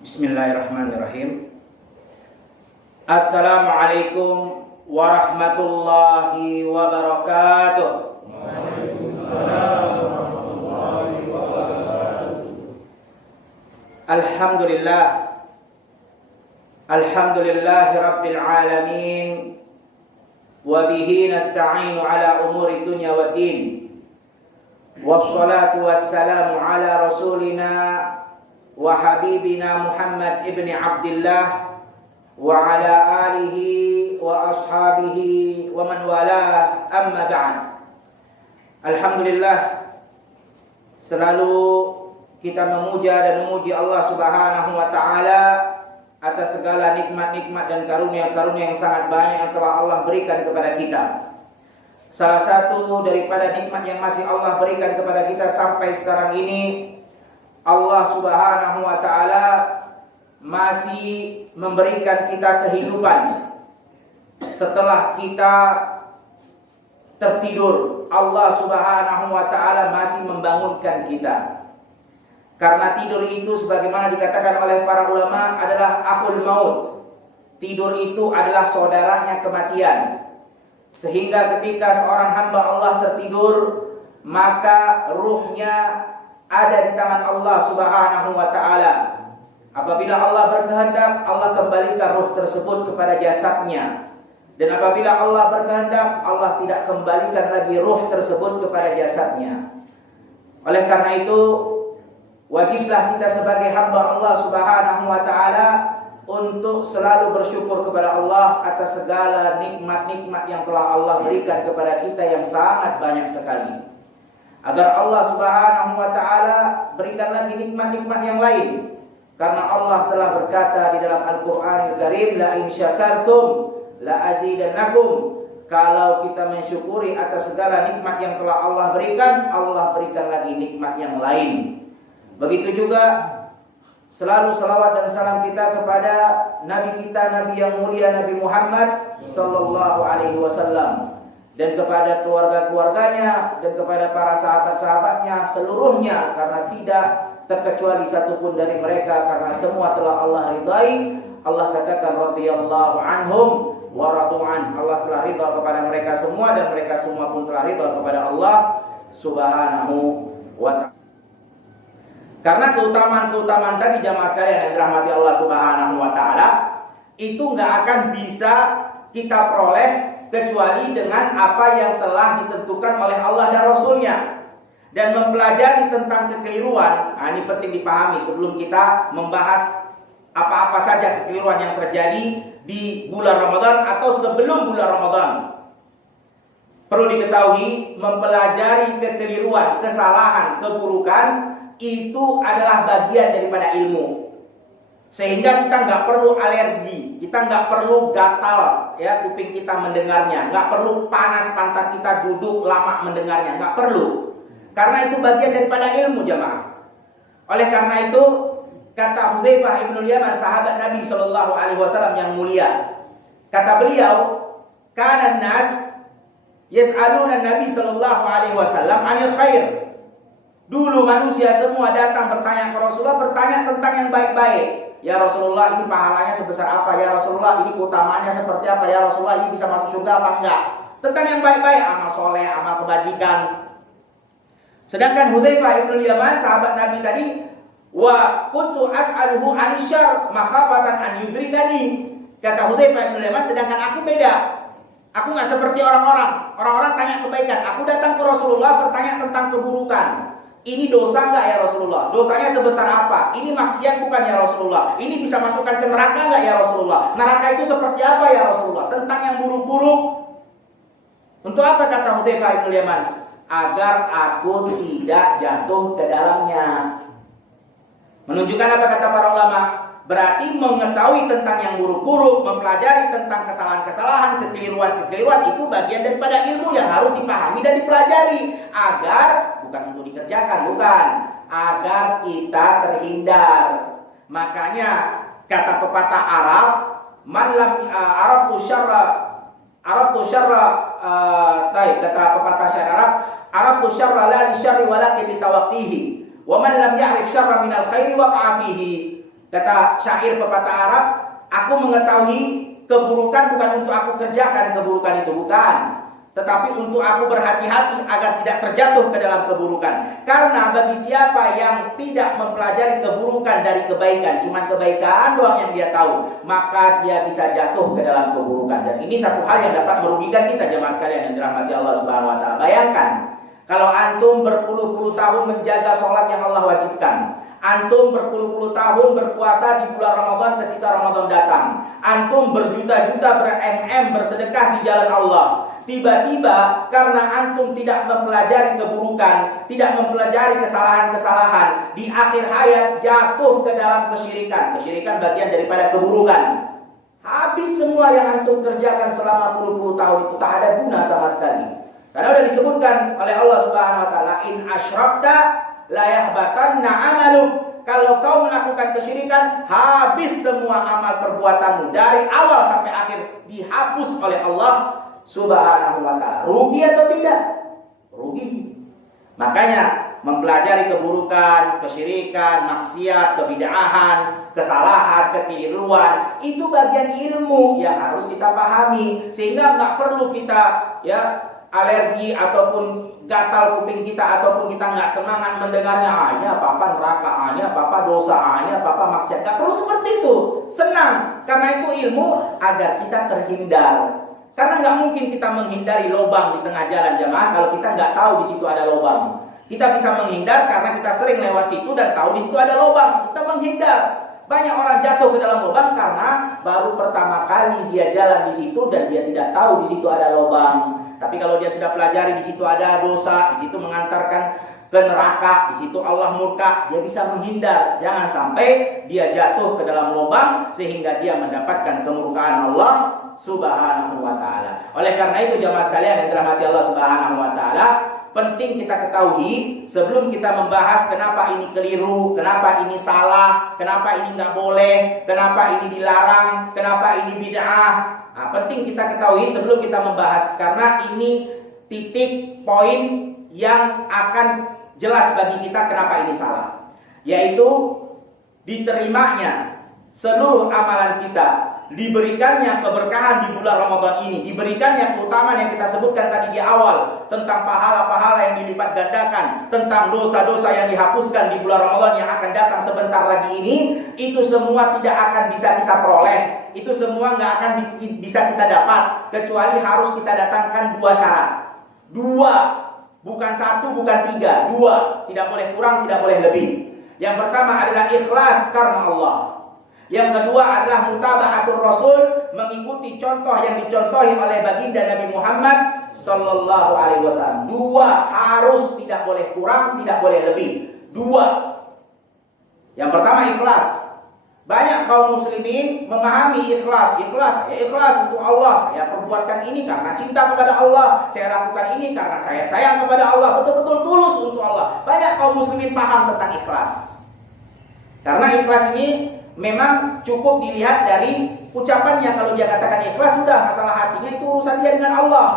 Bismillahirrahmanirrahim. Assalamualaikum warahmatullahi wabarakatuh. Waalaikumsalam warahmatullahi wabarakatuh. Alhamdulillah. Alhamdulillahi rabbil alamin. Wa bihi nasta'inu ala umuri dunya waddin. Wassalatu wassalamu ala rasulina wa habibina Muhammad ibni Abdillah wa ala alihi wa ashabihi wa man walah, amma ba'd. Alhamdulillah, selalu kita memuja dan memuji Allah Subhanahu wa taala atas segala nikmat-nikmat dan karunia-karunia yang sangat banyak yang telah Allah berikan kepada kita. Salah satu daripada nikmat yang masih Allah berikan kepada kita sampai sekarang ini, Allah Subhanahu wa taala masih memberikan kita kehidupan. Setelah kita tertidur, Allah Subhanahu wa taala masih membangunkan kita. Karena tidur itu sebagaimana dikatakan oleh para ulama adalah akhul maut. Tidur itu adalah saudaranya kematian. Sehingga ketika seorang hamba Allah tertidur, maka ruhnya ada di tangan Allah Subhanahu wa taala. Apabila Allah berkehendak, Allah kembalikan ruh tersebut kepada jasadnya. Dan apabila Allah berkehendak, Allah tidak kembalikan lagi ruh tersebut kepada jasadnya. Oleh karena itu, wajiblah kita sebagai hamba Allah Subhanahu wa taala untuk selalu bersyukur kepada Allah atas segala nikmat-nikmat yang telah Allah berikan kepada kita yang sangat banyak sekali. Agar Allah Subhanahu wa taala berikan lagi nikmat-nikmat yang lain. Karena Allah telah berkata di dalam Al-Qur'anul Karim, la in syakartum la azidannakum. Kalau kita mensyukuri atas segala nikmat yang telah Allah berikan lagi nikmat yang lain. Begitu juga selalu salawat dan salam kita kepada Nabi kita, Nabi yang mulia, Nabi Muhammad sallallahu alaihi wasallam, dan kepada keluarga-keluarganya dan kepada para sahabat-sahabatnya seluruhnya, karena tidak terkecuali satupun dari mereka, karena semua telah Allah ridai. Allah katakan radhiyallahu anhum wa radu'an. Allah telah ridha kepada mereka semua dan mereka semua pun telah ridha kepada Allah Subhanahu wa ta'ala. Karena keutamaan-keutamaan tadi jamaah sekalian yang dirahmati Allah Subhanahu wa taala itu enggak akan bisa kita peroleh kecuali dengan apa yang telah ditentukan oleh Allah dan Rasulnya. Dan mempelajari tentang kekeliruan, ini penting dipahami sebelum kita membahas apa-apa saja kekeliruan yang terjadi di bulan Ramadan atau sebelum bulan Ramadan. Perlu diketahui, mempelajari kekeliruan, kesalahan, keburukan itu adalah bagian daripada ilmu. Sehingga kita nggak perlu alergi, kita nggak perlu gatal ya kuping kita mendengarnya, nggak perlu panas pantat kita duduk lama mendengarnya, nggak perlu. Karena itu bagian daripada ilmu jamaah. Oleh karena itu kata Hudzaifah ibn Yaman, sahabat Nabi Shallallahu Alaihi Wasallam yang mulia, kata beliau, kana nas yas'aluna Nabi Shallallahu Alaihi Wasallam anil khair. Dulu manusia semua datang bertanya ke Rasulullah, bertanya tentang yang baik-baik. Ya Rasulullah, ini pahalanya sebesar apa? Ya Rasulullah, ini keutamaannya seperti apa? Ya Rasulullah, ini bisa masuk surga apa enggak? Tentang yang baik-baik, amal soleh, amal kebajikan. Sedangkan Hudzaifah ibn Yaman, sahabat Nabi tadi, wa kuntu as'aluhu anisyar makhafatan an yudrikani. Kata Hudzaifah ibn Yaman, sedangkan aku beda. Aku enggak seperti orang-orang. Orang-orang tanya kebaikan, aku datang ke Rasulullah bertanya tentang keburukan. Ini dosa enggak ya Rasulullah? Dosanya sebesar apa? Ini maksiat bukan ya Rasulullah? Ini bisa masukkan ke neraka enggak ya Rasulullah? Neraka itu seperti apa ya Rasulullah? Tentang yang buruk-buruk. Untuk apa kata Hudzaifah bin Yaman? Agar aku tidak jatuh ke dalamnya. Menunjukkan apa kata para ulama? Berarti mengetahui tentang yang buruk-buruk, mempelajari tentang kesalahan-kesalahan, kekeliruan-kekeliruan itu bagian daripada ilmu yang harus dipahami dan dipelajari agar bukan untuk dikerjakan, bukan, agar kita terhindar. Makanya kata pepatah Arab, man lam araftu syarra kata pepatah syar'a Arab, araftu syarra la li syarri walakin li tawaqqihi wa man lam ya'rif syarra minal khairi waqa'a fihi. Kata syair pepatah Arab, aku mengetahui keburukan bukan untuk aku kerjakan keburukan itu, bukan. Tetapi untuk aku berhati-hati agar tidak terjatuh ke dalam keburukan. Karena bagi siapa yang tidak mempelajari keburukan dari kebaikan, cuma kebaikan doang yang dia tahu, maka dia bisa jatuh ke dalam keburukan. Dan ini satu hal yang dapat merugikan kita jemaah sekalian yang dirahmati Allah Subhanahu wa taala. Bayangkan kalau antum berpuluh-puluh tahun menjaga sholat yang Allah wajibkan, antum berpuluh-puluh tahun berpuasa di bulan Ramadan ketika Ramadan datang, antum berjuta-juta bersedekah di jalan Allah. Tiba-tiba karena antum tidak mempelajari keburukan, tidak mempelajari kesalahan-kesalahan, di akhir hayat jatuh ke dalam kesyirikan. Kesyirikan bagian daripada keburukan. Habis semua yang antum kerjakan selama puluh-puluh tahun itu tak ada guna sama sekali. Karena sudah disebutkan oleh Allah Subhanahu wa taala, in asyrakta la yahbatanna 'amaluk. Kalau kau melakukan kesyirikan, habis semua amal perbuatanmu dari awal sampai akhir, dihapus oleh Allah Subhanahu wa ta'ala. Rugi atau tidak? Rugi. Makanya mempelajari keburukan, kesyirikan, maksiat, kebid'ahan, kesalahan, kekeliruan, itu bagian ilmu yang harus kita pahami, sehingga nggak perlu kita alergi ataupun gatal kuping kita, ataupun kita nggak semangat mendengarnya. Ini apa-apa neraka, ini apa-apa dosa, ini apa-apa maksiat. Nggak perlu seperti itu. Senang, karena itu ilmu agar kita terhindar. Karena nggak mungkin kita menghindari lubang di tengah jalan jemaah kalau kita nggak tahu di situ ada lubang. Kita bisa menghindar karena kita sering lewat situ dan tahu di situ ada lubang. Kita menghindar. Banyak orang jatuh ke dalam lubang karena baru pertama kali dia jalan di situ dan dia tidak tahu di situ ada lubang. Tapi kalau dia sudah pelajari di situ ada dosa, di situ mengantarkan ke neraka, di situ Allah murka, dia bisa menghindar. Jangan sampai dia jatuh ke dalam lubang sehingga dia mendapatkan kemurkaan Allah Subhanahu wa taala. Oleh karena itu jemaah sekalian yang dirahmati Allah Subhanahu wa taala, penting kita ketahui sebelum kita membahas kenapa ini keliru, kenapa ini salah, kenapa ini nggak boleh, kenapa ini dilarang, kenapa ini bid'ah. Nah, penting kita ketahui sebelum kita membahas, karena ini titik poin yang akan jelas bagi kita kenapa ini salah, yaitu diterimanya seluruh amalan kita, diberikannya keberkahan di bulan Ramadan ini, diberikannya keutamaan yang kita sebutkan tadi di awal tentang pahala-pahala yang dilipat gandakan, tentang dosa-dosa yang dihapuskan di bulan Ramadan yang akan datang sebentar lagi ini, itu semua tidak akan bisa kita peroleh, itu semua nggak akan bisa kita dapat kecuali harus kita datangkan dua syarat. Dua, bukan satu, bukan tiga, dua, tidak boleh kurang, tidak boleh lebih. Yang pertama adalah ikhlas karena Allah. Yang kedua adalah mutaba'atur Rasul, mengikuti contoh yang dicontohi oleh baginda Nabi Muhammad sallallahu alaihi wasallam. Dua, harus, tidak boleh kurang, tidak boleh lebih. Dua. Yang pertama ikhlas. Banyak kaum muslimin memahami ikhlas. Ikhlas, saya ikhlas untuk Allah. Saya perbuatkan ini karena cinta kepada Allah. Saya lakukan ini karena saya sayang kepada Allah. Betul-betul tulus untuk Allah. Banyak kaum muslimin paham tentang ikhlas. Karena ikhlas ini memang cukup dilihat dari ucapannya. Kalau dia katakan ikhlas, sudah, masalah hatinya itu urusan dia dengan Allah.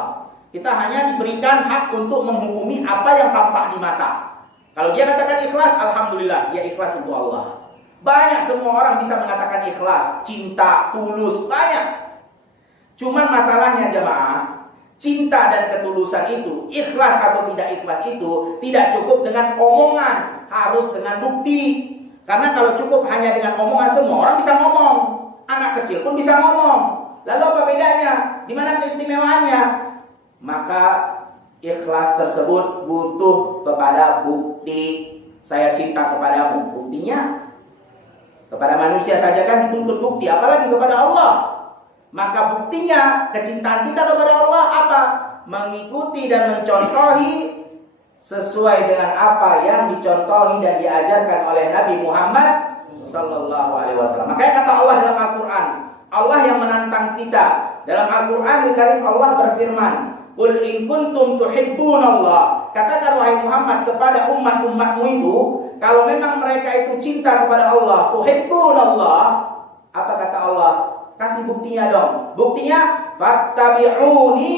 Kita hanya diberikan hak untuk menghukumi apa yang tampak di mata. Kalau dia katakan ikhlas, alhamdulillah, dia ikhlas untuk Allah. Banyak semua orang bisa mengatakan ikhlas, cinta, tulus, banyak. Cuman masalahnya jemaah, cinta dan ketulusan itu, ikhlas atau tidak ikhlas itu tidak cukup dengan omongan, harus dengan bukti. Karena kalau cukup hanya dengan omongan, semua orang bisa ngomong. Anak kecil pun bisa ngomong. Lalu apa bedanya? Di mana keistimewaannya? Maka ikhlas tersebut butuh kepada bukti. Saya cinta kepadamu. Buktinya kepada manusia saja kan dituntut bukti, apalagi kepada Allah. Maka buktinya kecintaan kita kepada Allah apa? Mengikuti dan mencontohi sesuai dengan apa yang dicontohi dan diajarkan oleh Nabi Muhammad sallallahu alaihi wasallam. Makanya kata Allah dalam Al-Qur'an, Allah yang menantang kita. Dalam Al-Qur'an Al-Karim Allah berfirman, "Qul in kuntum tuhibbunallah." Katakan wahai Muhammad kepada umat-umatmu itu, kalau memang mereka itu cinta kepada Allah, tuhibbunallah, apa kata Allah? Kasih buktinya dong. Buktinya, fattabi'uni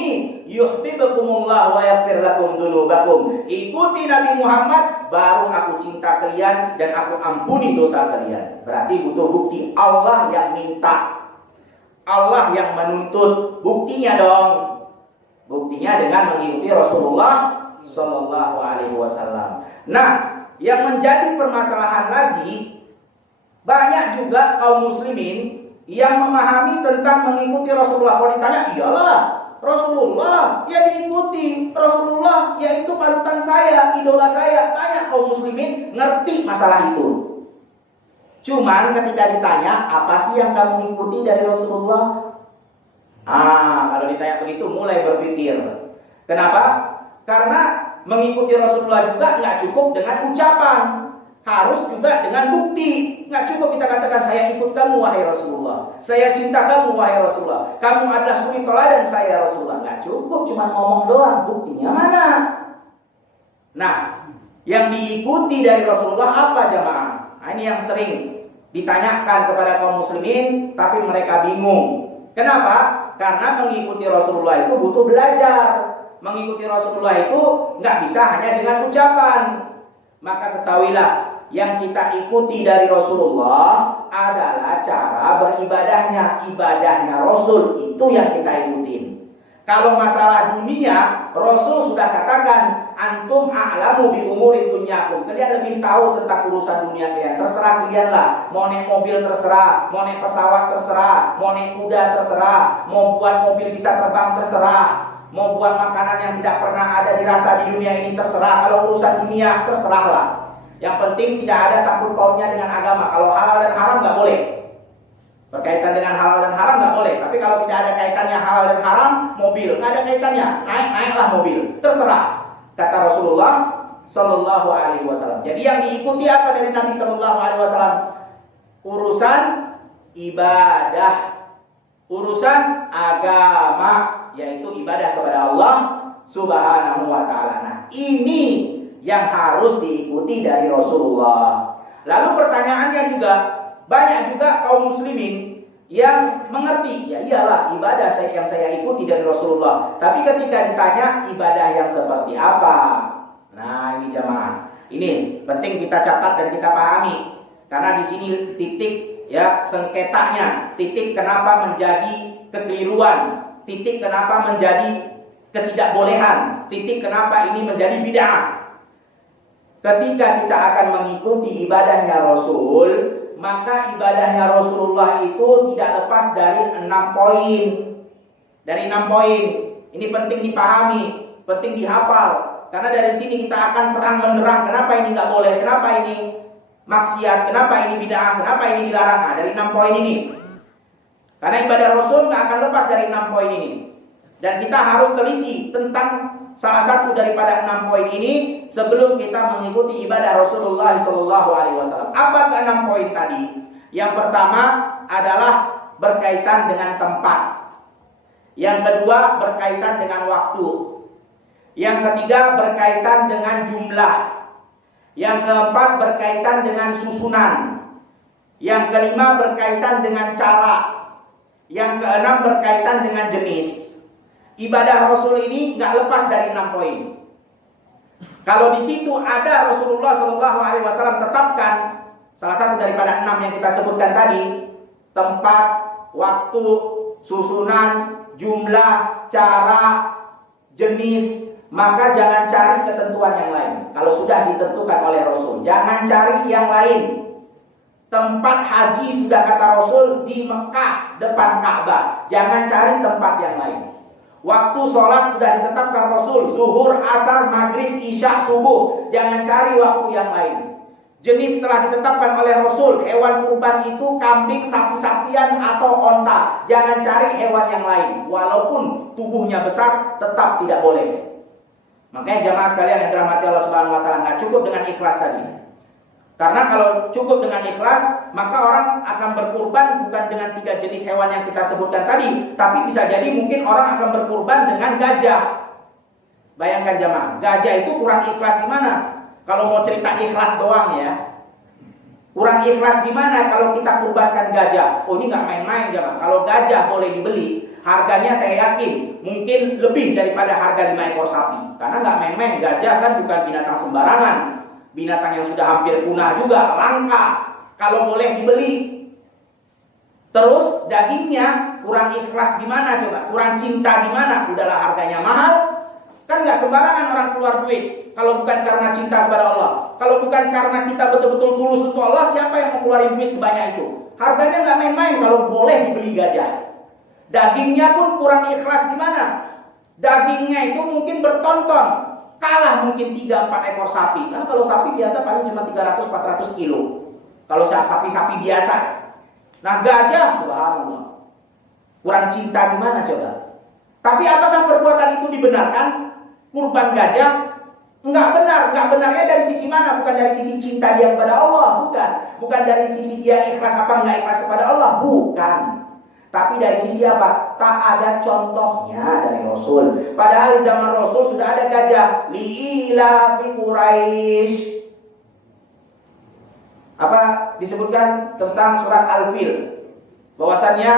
yuhibbukumullah wa yaghfir lakum dzunubakum. Ikuti Nabi Muhammad, baru aku cinta kalian dan aku ampuni dosa kalian. Berarti butuh bukti. Allah yang minta, Allah yang menuntut. Buktinya dong. Buktinya dengan mengikuti Rasulullah Sallallahu Alaihi Wasallam. Nah, yang menjadi permasalahan lagi, banyak juga kaum muslimin yang memahami tentang mengikuti Rasulullah. Kalau ditanya, iyalah Rasulullah, ya diikuti. Rasulullah, ya itu panutan saya, idola saya. Banyak kaum muslimin ngerti masalah itu. Cuman ketika ditanya, apa sih yang kamu ikuti dari Rasulullah? Kalau ditanya begitu mulai berpikir. Kenapa? Karena mengikuti Rasulullah juga nggak cukup dengan ucapan, harus juga dengan bukti. Nggak cukup kita katakan saya ikut kamu wahai Rasulullah, saya cinta kamu wahai Rasulullah, kamu adalah suri teladan saya Rasulullah. Nggak cukup cuma ngomong doang, buktinya mana? Nah, yang diikuti dari Rasulullah apa jamaah? Nah, ini yang sering ditanyakan kepada kaum muslimin, tapi mereka bingung. Kenapa? Karena mengikuti Rasulullah itu butuh belajar. Mengikuti Rasulullah itu nggak bisa hanya dengan ucapan. Maka ketahuilah, yang kita ikuti dari Rasulullah adalah cara beribadahnya. Ibadahnya Rasul itu yang kita ikutin. Kalau masalah dunia, Rasul sudah katakan, antum a'lamu bi umuri dunyakum. Kalian lebih tahu tentang urusan dunia kalian. Terserah kalian lah. Mau naik mobil terserah, mau naik pesawat terserah, mau naik kuda terserah, mau buat mobil bisa terbang terserah, mau buat makanan yang tidak pernah ada dirasa di dunia ini terserah. Kalau urusan dunia terserahlah. Yang penting tidak ada sangkut pautnya dengan agama. Kalau halal dan haram nggak boleh. Berkaitan dengan halal dan haram nggak boleh. Tapi kalau tidak ada kaitannya halal dan haram, mobil nggak ada kaitannya, naiklah mobil, terserah. Kata Rasulullah Sallallahu Alaihi Wasallam. Jadi yang diikuti apa dari Nabi Sallallahu Alaihi Wasallam? Urusan ibadah, urusan agama, yaitu ibadah kepada Allah Subhanahu Wa Taala. Nah, ini yang harus diikuti dari Rasulullah. Lalu pertanyaannya juga, banyak juga kaum muslimin yang mengerti, ya iyalah ibadah yang saya ikuti dari Rasulullah. Tapi ketika ditanya ibadah yang seperti apa? Nah, ini jamaah. Ini penting kita catat dan kita pahami. Karena di sini titik ya sengketanya, titik kenapa menjadi kekeliruan, titik kenapa menjadi ketidakbolehan, titik kenapa ini menjadi bid'ah. Ketika kita akan mengikuti ibadahnya Rasul, maka ibadahnya Rasulullah itu tidak lepas dari 6 poin. Dari 6 poin. Ini penting dipahami, penting dihafal. Karena dari sini kita akan terang benderang kenapa ini nggak boleh, kenapa ini maksiat, kenapa ini bid'ah, kenapa ini dilarang. Nah, dari 6 poin ini. Karena ibadah Rasul nggak akan lepas dari 6 poin ini. Dan kita harus teliti tentang salah satu daripada 6 poin ini sebelum kita mengikuti ibadah Rasulullah SAW. Apa ke-6 poin tadi? Yang pertama adalah berkaitan dengan tempat. Yang kedua berkaitan dengan waktu. Yang ketiga berkaitan dengan jumlah. Yang keempat berkaitan dengan susunan. Yang kelima berkaitan dengan cara. Yang keenam berkaitan dengan jenis. Ibadah Rasul ini nggak lepas dari 6 poin. Kalau di situ ada Rasulullah SAW tetapkan salah satu daripada 6 yang kita sebutkan tadi, tempat, waktu, susunan, jumlah, cara, jenis, maka jangan cari ketentuan yang lain. Kalau sudah ditentukan oleh Rasul, jangan cari yang lain. Tempat haji sudah kata Rasul di Mekah depan Ka'bah, jangan cari tempat yang lain. Waktu sholat sudah ditetapkan Rasul, zuhur, asar, maghrib, isya, subuh. Jangan cari waktu yang lain. Jenis telah ditetapkan oleh Rasul. Hewan kurban itu kambing, sapi-sapian atau onta. Jangan cari hewan yang lain. Walaupun tubuhnya besar, tetap tidak boleh. Makanya jamaah sekalian yang dirahmati Allah Subhanahu Wa Taala, nggak cukup dengan ikhlas tadi. Karena kalau cukup dengan ikhlas, maka orang akan berkurban bukan dengan 3 jenis hewan yang kita sebutkan tadi, tapi bisa jadi mungkin orang akan berkurban dengan gajah. Bayangkan jamaah, gajah itu kurang ikhlas gimana? Kalau mau cerita ikhlas doang ya, Kurang ikhlas di mana kalau kita kurbankan gajah? Oh, ini nggak main-main jemaah. Kalau gajah boleh dibeli, harganya saya yakin mungkin lebih daripada harga 5 ekor sapi. Karena nggak main-main, gajah kan bukan binatang sembarangan. Binatang yang sudah hampir punah juga, langka. Kalau boleh dibeli. Terus dagingnya kurang ikhlas di mana coba? Kurang cinta di mana? Udahlah harganya mahal. Kan nggak sembarangan orang keluar duit. Kalau bukan karena cinta kepada Allah, kalau bukan karena kita betul-betul tulus untuk Allah, siapa yang mau keluarin duit sebanyak itu? Harganya nggak main-main kalau boleh dibeli gajah. Dagingnya pun kurang ikhlas di mana? Dagingnya itu mungkin bertonton, kalah mungkin 3-4 ekor sapi. Karena kalau sapi biasa paling cuma 300-400 kilo. Kalau sapi-sapi biasa. Nah gajah, subhanallah, kurang cinta di mana coba? Tapi apakah perbuatan itu dibenarkan? Kurban gajah? Enggak benar. Enggak benarnya dari sisi mana? Bukan dari sisi cinta dia kepada Allah, bukan. Bukan dari sisi dia ikhlas apa enggak ikhlas kepada Allah, bukan. Tapi dari sisi apa? Tak ada contohnya dari Rasul. Padahal di zaman Rasul sudah ada gajah. Li'ila fi Quraisy. Apa disebutkan tentang surat Al-Fil? Bahwasannya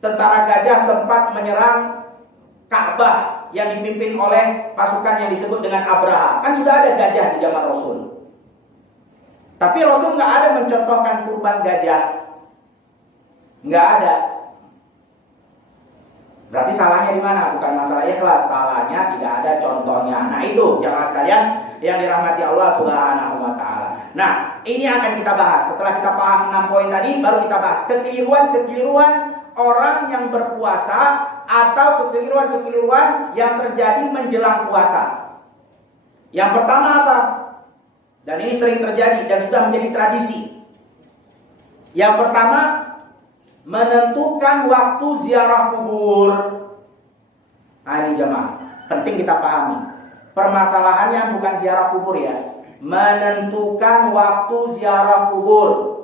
tentara gajah sempat menyerang Ka'bah yang dipimpin oleh pasukan yang disebut dengan Abraha. Kan sudah ada gajah di zaman Rasul. Tapi Rasul nggak ada mencontohkan kurban gajah. Nggak ada. Berarti salahnya di mana? Bukan masalah ikhlas, salahnya tidak ada contohnya. Nah itu jamaah sekalian yang dirahmati Allah Subhanahu wa taala. Nah, ini akan kita bahas. Setelah kita paham 6 poin tadi, baru kita bahas kekeliruan orang yang berpuasa atau kekeliruan yang terjadi menjelang puasa. Yang pertama apa? Dan ini sering terjadi dan sudah menjadi tradisi. Yang pertama, menentukan waktu ziarah kubur. Nah ini jemaah, penting kita pahami. Permasalahannya bukan ziarah kubur ya. Menentukan waktu ziarah kubur.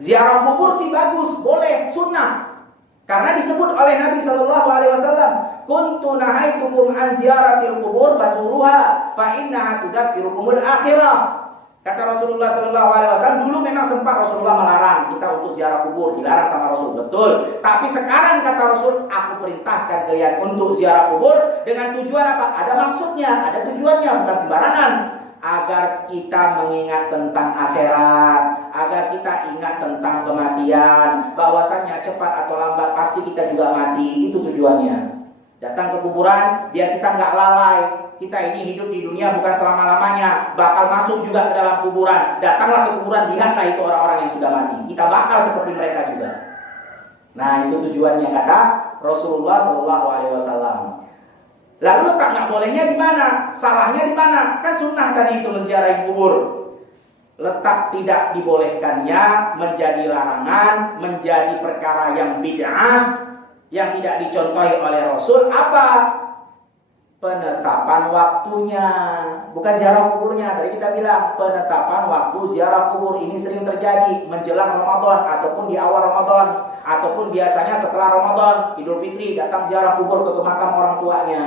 Ziarah kubur sih bagus, boleh, sunnah. Karena disebut oleh Nabi Shallallahu Alaihi Wasallam, kuntu nahaitukum an ziyaratil kubur fazuruha fa innaha tudzakirukumul akhirah. Kata Rasulullah Shallallahu Alaihi Wasallam, dulu memang sempat Rasulullah melarang kita untuk ziarah kubur, dilarang sama Rasul, betul. Tapi sekarang kata Rasul, aku perintahkan kalian untuk ziarah kubur dengan tujuan apa? Ada maksudnya, ada tujuannya, bukan sembarangan. Agar kita mengingat tentang akhirat, agar kita ingat tentang kematian, bahwasannya cepat atau lambat pasti kita juga mati. Itu tujuannya. Datang ke kuburan biar kita nggak lalai. Kita ini hidup di dunia bukan selama-lamanya, bakal masuk juga ke dalam kuburan. Datanglah ke kuburan, lihatlah itu orang-orang yang sudah mati. Kita bakal seperti mereka juga. Nah itu tujuannya kata Rasulullah Shallallahu Alaihi Wasallam. Lalu letak nggak bolehnya di mana? Salahnya di mana? Kan sunnah tadi itu menziarahi kubur. Letak tidak dibolehkannya menjadi larangan, menjadi perkara yang bid'ah, yang tidak dicontohi oleh Rasul. Apa? Penetapan waktunya, bukan ziarah kuburnya. Tadi kita bilang penetapan waktu ziarah kubur ini sering terjadi menjelang Ramadan ataupun di awal Ramadan ataupun biasanya setelah Ramadan, Idul Fitri datang ziarah kubur ke makam orang tuanya.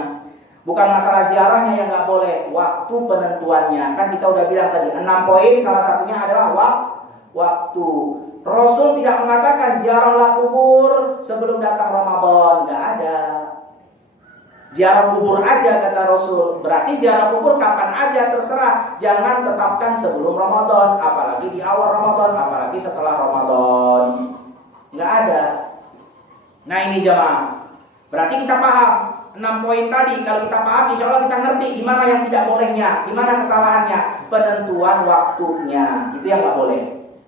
Bukan masalah ziarahnya yang nggak boleh, waktu penentuannya. Kan kita udah bilang tadi 6 poin, salah satunya adalah waktu. Rasul tidak mengatakan ziarahlah kubur sebelum datang Ramadan, nggak ada. Ziarah kubur aja kata Rasul. Berarti ziarah kubur kapan aja terserah. Jangan tetapkan sebelum Ramadan, apalagi di awal Ramadan, apalagi setelah Ramadan. Nggak ada. Nah ini jamaah. Berarti kita paham 6 poin tadi. Kalau kita paham, insya Allah kita ngerti di mana yang tidak bolehnya, di mana kesalahannya. Penentuan waktunya itu yang nggak boleh.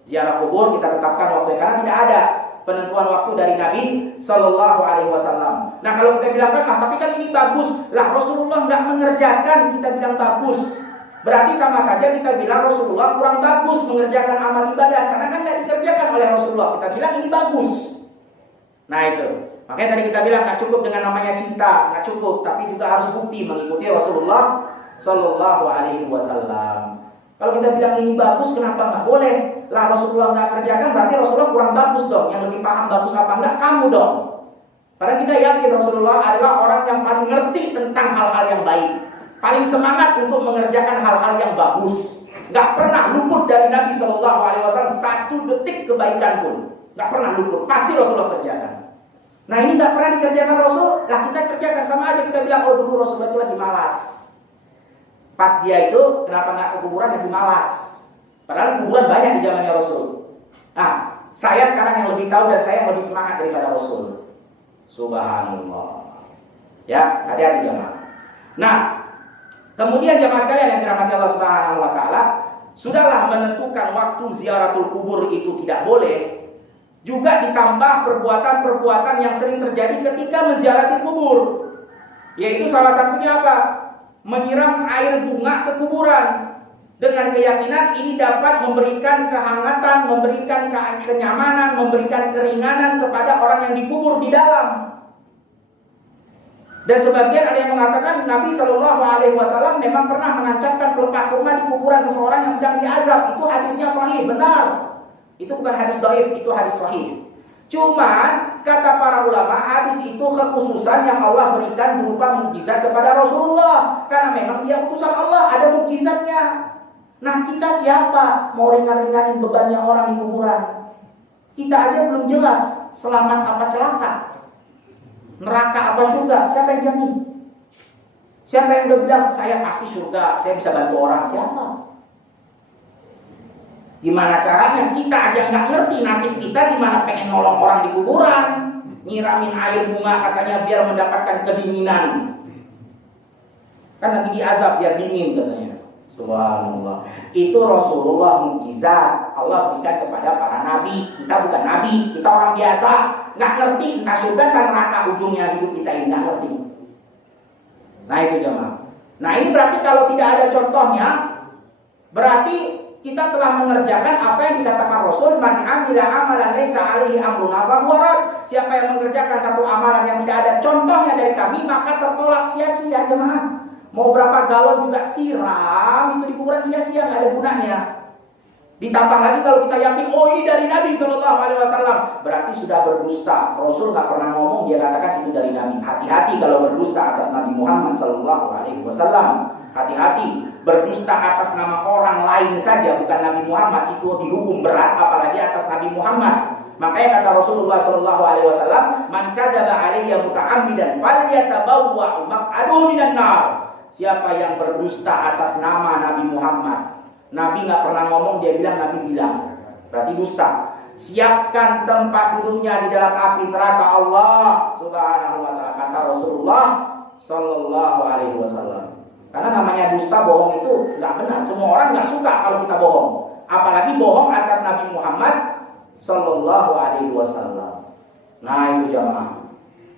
Ziarah kubur kita tetapkan waktunya karena tidak ada penentuan waktu dari Nabi Shallallahu Alaihi Wasallam. Nah kalau kita bilang kan, tapi kan ini bagus lah, Rasulullah nggak mengerjakan, kita bilang bagus. Berarti sama saja kita bilang Rasulullah kurang bagus mengerjakan amal ibadah karena kan nggak dikerjakan oleh Rasulullah. Kita bilang ini bagus. Nah itu, makanya tadi kita bilang nggak cukup dengan namanya cinta, nggak cukup, tapi juga harus bukti mengikuti Rasulullah Shallallahu Alaihi Wasallam. Kalau kita bilang ini bagus, kenapa nggak boleh? Lah Rasulullah nggak kerjakan, berarti Rasulullah kurang bagus dong. Yang lebih paham bagus apa enggak, kamu dong. Padahal kita yakin Rasulullah adalah orang yang paling ngerti tentang hal-hal yang baik, paling semangat untuk mengerjakan hal-hal yang bagus. nggak pernah luput dari Nabi Shallallahu Alaihi Wasallam satu detik kebaikan pun, nggak pernah luput, pasti Rasulullah kerjakan. Nah ini nggak pernah dikerjakan Rasul, nah kita kerjakan, sama aja kita bilang oh dulu Rasulullah itu lagi malas. Pas dia itu kenapa nggak ke kuburan, lagi malas. Padahal kuburan banyak di zamannya Rasul. Nah saya sekarang yang lebih tahu dan saya yang lebih semangat daripada Rasul. Subhanallah. Ya hati-hati jamaah. Nah kemudian jamaah sekalian yang dirahmati Allah Subhanahu wa taala, sudahlah menentukan waktu ziaratul kubur itu tidak boleh, juga ditambah perbuatan-perbuatan yang sering terjadi ketika menziarahi kubur. Yaitu salah satunya apa? Menyiram air bunga ke kuburan dengan keyakinan ini dapat memberikan kehangatan, memberikan kenyamanan, memberikan keringanan kepada orang yang dikubur di dalam. Dan sebagian ada yang mengatakan Nabi Shallallahu Alaihi Wasallam memang pernah menancapkan pelepah kurma di kuburan seseorang yang sedang diazab. Itu hadisnya sahih, benar. Itu bukan hadis dhaif, itu hadis sahih. Cuman kata para ulama, hadis itu kekhususan yang Allah berikan berupa mukjizat kepada Rasulullah, karena memang dia utusan Allah, ada mukjizatnya. Nah kita siapa mau ringan-ringanin bebannya orang di kuburan? Kita aja belum jelas selamat apa celaka, neraka apa surga, siapa yang jamin? Siapa yang udah bilang saya pasti surga, saya bisa bantu orang? Siapa? Gimana caranya? Kita aja nggak ngerti nasib kita, gimana pengen nolong orang di kuburan, nyiramin air bunga katanya biar mendapatkan kedinginan. Kan lagi diazab biar dingin katanya. Subhanallah. Itu Rasulullah mukjizat Allah berikan kepada para nabi. Kita bukan nabi, kita orang biasa, nggak ngerti entah surga dan neraka ujungnya hidup kita ini, nggak ngerti. Nah itu jemaah. Nah ini berarti kalau tidak ada contohnya, berarti kita telah mengerjakan apa yang dikatakan Rasul, man amila amalan laisa alaihi amruna fahuwa rad. Siapa yang mengerjakan satu amalan yang tidak ada contohnya dari kami, maka tertolak sia-sia jemaah. Mau berapa galon juga siram itu di kuburan sia-sia, nggak ada gunanya. Ditambah lagi kalau kita yakin oh ini dari Nabi Shallallahu Alaihi Wasallam, berarti sudah berdusta. Rasul nggak pernah ngomong, dia katakan itu dari Nabi. Hati-hati kalau berdusta atas Nabi Muhammad Shallallahu Alaihi Wasallam. Hati-hati berdusta atas nama orang lain saja, bukan Nabi Muhammad, itu dihukum berat, apalagi atas Nabi Muhammad. Makanya kata Rasulullah Shallallahu Alaihi Wasallam, man kadzaba alayya muta'ammidan falyatabawwa maq'adahu minan nar. Siapa yang berdusta atas nama Nabi Muhammad, Nabi nggak pernah ngomong, dia bilang Nabi bilang, berarti dusta. Siapkan tempat duduknya di dalam api neraka Allah Subhanahu wa taala, kata Rasulullah Shallallahu Alaihi Wasallam. Karena namanya dusta, bohong itu nggak benar. Semua orang nggak suka kalau kita bohong, apalagi bohong atas Nabi Muhammad Shallallahu Alaihi Wasallam. Nah itu jamaah,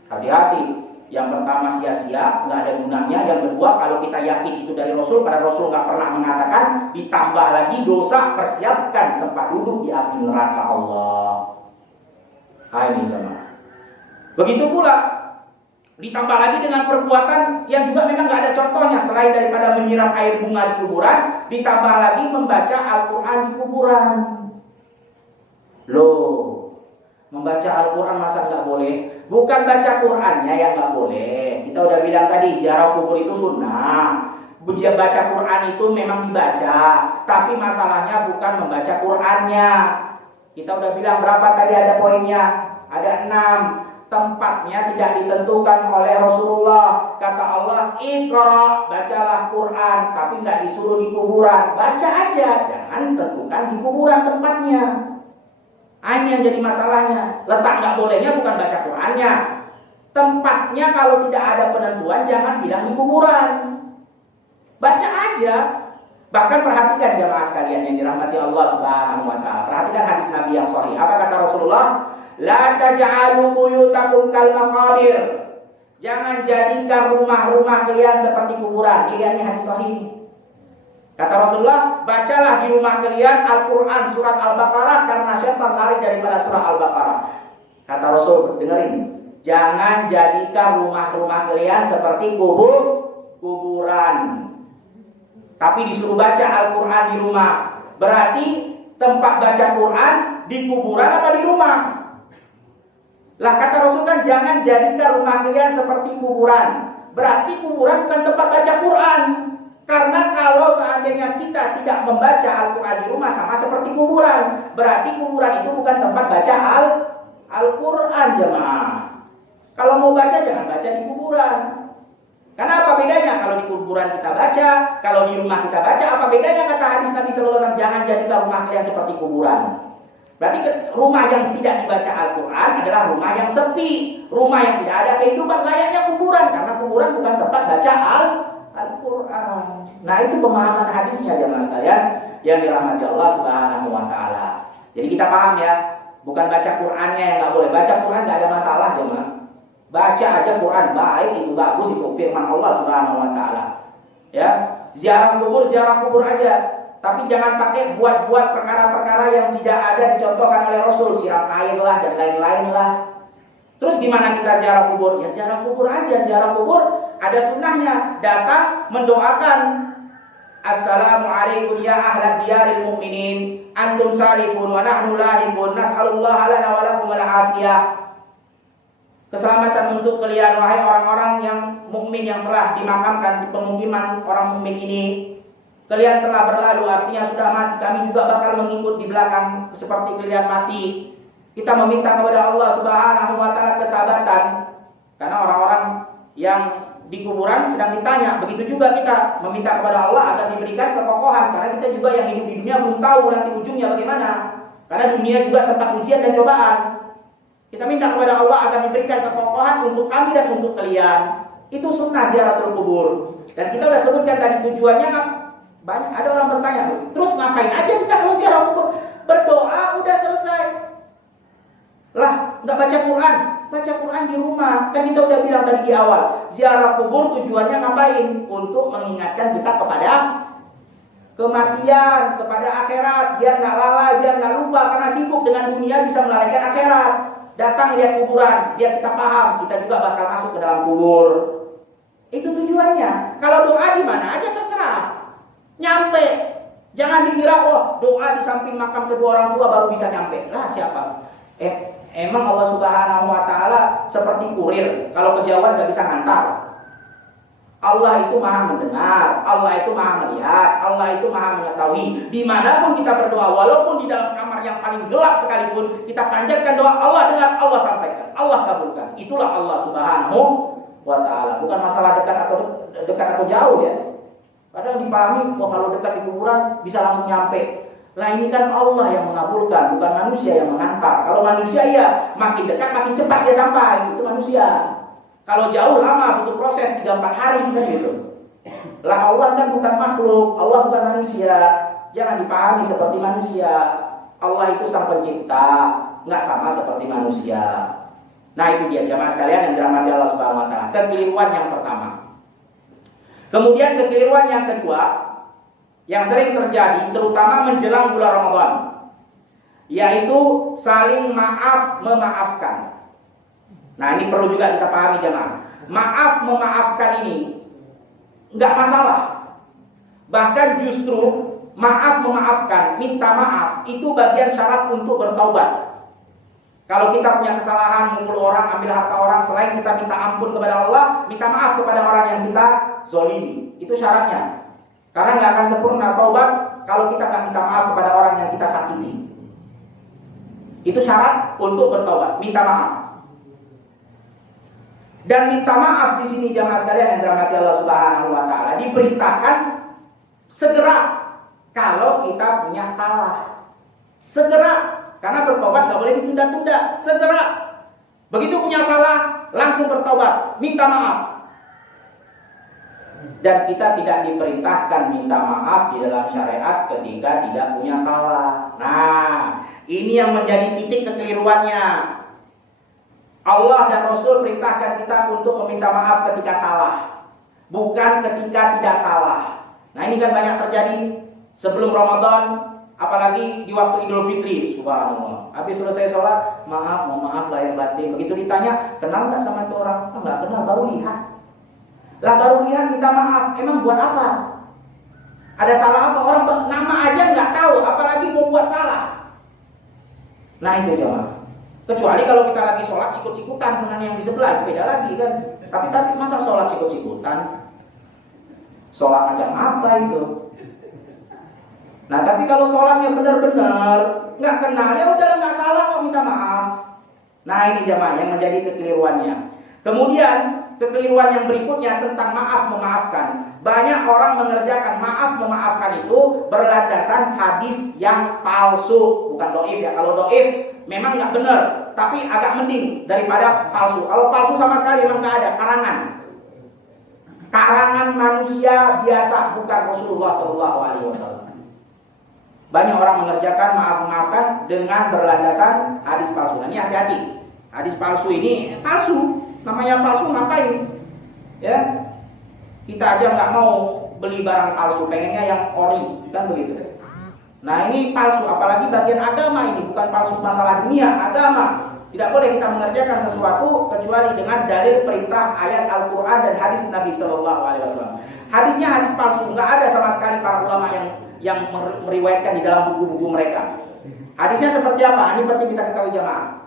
hati-hati. Yang pertama sia-sia, nggak ada gunanya. Yang kedua, kalau kita yakin itu dari Rasul, pada Rasul nggak pernah mengatakan. Ditambah lagi dosa, persiapkan tempat duduk di api neraka Allah. Ini jemaah. Begitu pula, ditambah lagi dengan perbuatan yang juga memang nggak ada contohnya selain daripada menyiram air bunga di kuburan. Ditambah lagi membaca Al-Quran di kuburan. Loh, membaca Al-Quran masa nggak boleh? Bukan baca Qurannya yang nggak boleh. Kita udah bilang tadi ziarah kubur itu sunnah. Baca Quran itu memang dibaca, tapi masalahnya bukan membaca Qurannya. Kita udah bilang berapa tadi ada poinnya? Ada 6. Tempatnya tidak ditentukan oleh Rasulullah. Kata Allah, Iqra, bacalah Quran, tapi nggak disuruh di kuburan. Baca aja, jangan tentukan di kuburan tempatnya. Ini yang jadi masalahnya. Letak nggak bolehnya bukan baca Qurannya. Tempatnya kalau tidak ada penentuan, jangan bilang di kuburan. Baca aja. Bahkan perhatikan jamaah sekalian yang dirahmati Allah Subhanahu wa taala. Perhatikan hadis Nabi yang sahih. Apa kata Rasulullah? La taj'alu buyutakum kal maqabir. Jangan jadikan rumah-rumah kalian seperti kuburan. Lihat ini hadis sahih. Kata Rasulullah, bacalah di rumah kalian Al-Quran surat Al-Baqarah karena syaitan lari daripada surah Al-Baqarah. Kata Rasul, dengerin, jangan jadikan rumah-rumah kalian seperti kuburan. Tapi disuruh baca Al-Quran di rumah. Berarti tempat baca Quran di kuburan apa di rumah? Lah kata Rasul kan jangan jadikan rumah kalian seperti kuburan. Berarti kuburan bukan tempat baca Quran. Karena kalau seandainya kita tidak membaca Al-Quran di rumah sama seperti kuburan. Berarti kuburan itu bukan tempat baca Al-Quran jemaah. Kalau mau baca jangan baca di kuburan. Karena apa bedanya? Kalau di kuburan kita baca, kalau di rumah kita baca, apa bedanya kata hadis Nabi SAW? Jangan jadikan rumah kalian seperti kuburan. Berarti rumah yang tidak dibaca Al-Quran adalah rumah yang sepi. Rumah yang tidak ada kehidupan layaknya kuburan. Karena kuburan bukan tempat baca Al-Quran. Nah itu pemahaman hadisnya jemaah sekalian yang dirahmati Allah Subhanahu wa Ta'ala. Jadi kita paham ya, bukan baca Qurannya yang nggak boleh. Baca Quran nggak ada masalah jemaah. Baca aja Quran baik, itu bagus, itu firman Allah Subhanahu wa Ta'ala. Ya, ziarah kubur aja. Tapi jangan pakai buat perkara-perkara yang tidak ada dicontohkan oleh Rasul, siram air lah dan lain-lain lah. Terus gimana kita ziarah kubur? Ya ziarah kubur aja. Ziarah kubur ada sunnahnya. Datang mendoakan, Assalamualaikum ya ahlal diyaril mu'minin, antum salifun wa nahnu lahibun, nas'alullaha lana wa lakum al-afiyah. Keselamatan untuk kalian wahai orang-orang yang mukmin yang telah dimakamkan di pemukiman orang mukmin ini. Kalian telah berlalu, artinya sudah mati. Kami juga bakal mengikut di belakang seperti kalian mati. Kita meminta kepada Allah Subhanahu wa Ta'ala kesabaran. Karena orang-orang yang di kuburan sedang ditanya. Begitu juga kita meminta kepada Allah agar diberikan kekokohan. Karena kita juga yang hidup di dunia belum tahu nanti ujungnya bagaimana. Karena dunia juga tempat ujian dan cobaan. Kita minta kepada Allah agar diberikan kekokohan untuk kami dan untuk kalian. Itu sunnah ziaratul kubur. Dan kita sudah sebutkan tadi tujuannya. Banyak ada orang bertanya, terus ngapain aja kita kalau ziarah kubur? Berdoa udah selesai. Lah, nggak baca Quran? Baca Quran di rumah. Kan kita udah bilang tadi di awal, ziarah kubur tujuannya ngapain? Untuk mengingatkan kita kepada kematian, kepada akhirat, biar nggak lalai, biar nggak lupa. Karena sibuk dengan dunia bisa melalaikan akhirat. Datang lihat kuburan, biar kita paham, kita juga bakal masuk ke dalam kubur. Itu tujuannya. Kalau doa di mana aja terserah. Nyampe, jangan dikira doa di samping makam kedua orang tua baru bisa nyampe. Lah siapa? Emang Allah Subhanahu wa Ta'ala seperti kurir, kalau kejauhan gak bisa ngantar. Allah itu maha mendengar, Allah itu maha melihat, Allah itu maha mengetahui. Dimanapun kita berdoa, walaupun di dalam kamar yang paling gelap sekalipun, kita panjatkan doa, Allah dengar, Allah sampaikan, Allah kabulkan. Itulah Allah Subhanahu wa Ta'ala. Bukan masalah dekat atau jauh ya. Padahal dipahami, kalau dekat di kuburan bisa langsung nyampe. Lah ini kan Allah yang mengabulkan, bukan manusia yang mengantar. Kalau manusia ya makin dekat makin cepat dia sampai, itu manusia. Kalau jauh lama butuh proses 3-4 hari kan gitu. Lah Allah kan bukan makhluk, Allah bukan manusia. Jangan dipahami seperti manusia. Allah itu sang pencipta, nggak sama seperti manusia. Nah itu dia jamaah sekalian yang dirahmati Allah Subhanahu wa Ta'ala. Kekeliruan yang pertama. Kemudian kekeliruan yang kedua yang sering terjadi terutama menjelang bulan Ramadan, yaitu saling maaf memaafkan. Nah ini perlu juga kita pahami jemaah. Maaf memaafkan ini enggak masalah. Bahkan justru maaf memaafkan, minta maaf itu bagian syarat untuk bertaubat. Kalau kita punya kesalahan, mukul orang, ambil harta orang, selain kita minta ampun kepada Allah, minta maaf kepada orang yang kita zolimi. Itu syaratnya. Karena nggak akan sempurna taubat kalau kita nggak minta maaf kepada orang yang kita sakiti. Itu syarat untuk bertaubat, minta maaf. Dan minta maaf di sini jamaah sekalian yang dirahmati Allah Subhanahu wa Ta'ala diperintahkan segera kalau kita punya salah. Segera. Karena bertobat gak boleh ditunda-tunda. Segera. Begitu punya salah, langsung bertobat. Minta maaf. Dan kita tidak diperintahkan minta maaf di dalam syariat ketika tidak punya salah. Nah, ini yang menjadi titik kekeliruannya. Allah dan Rasul perintahkan kita untuk meminta maaf ketika salah. Bukan ketika tidak salah. Nah ini kan banyak terjadi sebelum Ramadan. Apalagi di waktu Idul Fitri, subhanallah. Habis selesai sholat, maaf, mohon maaf lahir batin. Begitu ditanya, kenal nggak sama itu orang? Nggak kenal, baru lihat. Lah baru lihat minta maaf, emang buat apa? Ada salah apa? Orang nama aja nggak tahu, apalagi mau buat salah. Nah itu jemaah. Kecuali kalau kita lagi sholat sikut-sikutan dengan yang di sebelah, itu beda lagi kan. Tapi masa sholat sikut-sikutan? Sholat macam apa itu? Nah, tapi kalau sholatnya benar-benar nggak kenal, ya udah nggak salah kok minta maaf. Nah, ini jamaah yang menjadi kekeliruannya. Kemudian kekeliruan yang berikutnya tentang maaf memaafkan. Banyak orang mengerjakan maaf memaafkan itu berlandasan hadis yang palsu, bukan doif ya. Kalau doif memang nggak benar, tapi agak mending daripada palsu. Kalau palsu sama sekali memang nggak ada, karangan manusia biasa, bukan Rasulullah SAW. Banyak orang mengerjakan maaf memaafkan dengan berlandasan hadis palsu. Nah, ini hati-hati. Hadis palsu ini palsu. Namanya palsu ngapain? Ya, kita aja nggak mau beli barang palsu, pengennya yang ori, kan begitu. Nah, ini palsu, apalagi bagian agama ini, bukan palsu masalah dunia, agama. Tidak boleh kita mengerjakan sesuatu kecuali dengan dalil perintah ayat Al-Quran dan hadis Nabi SAW. Hadisnya hadis palsu, nggak ada sama sekali para ulama yang meriwayatkan di dalam buku-buku mereka. Hadisnya seperti apa? Ini penting kita ketahui jamaah.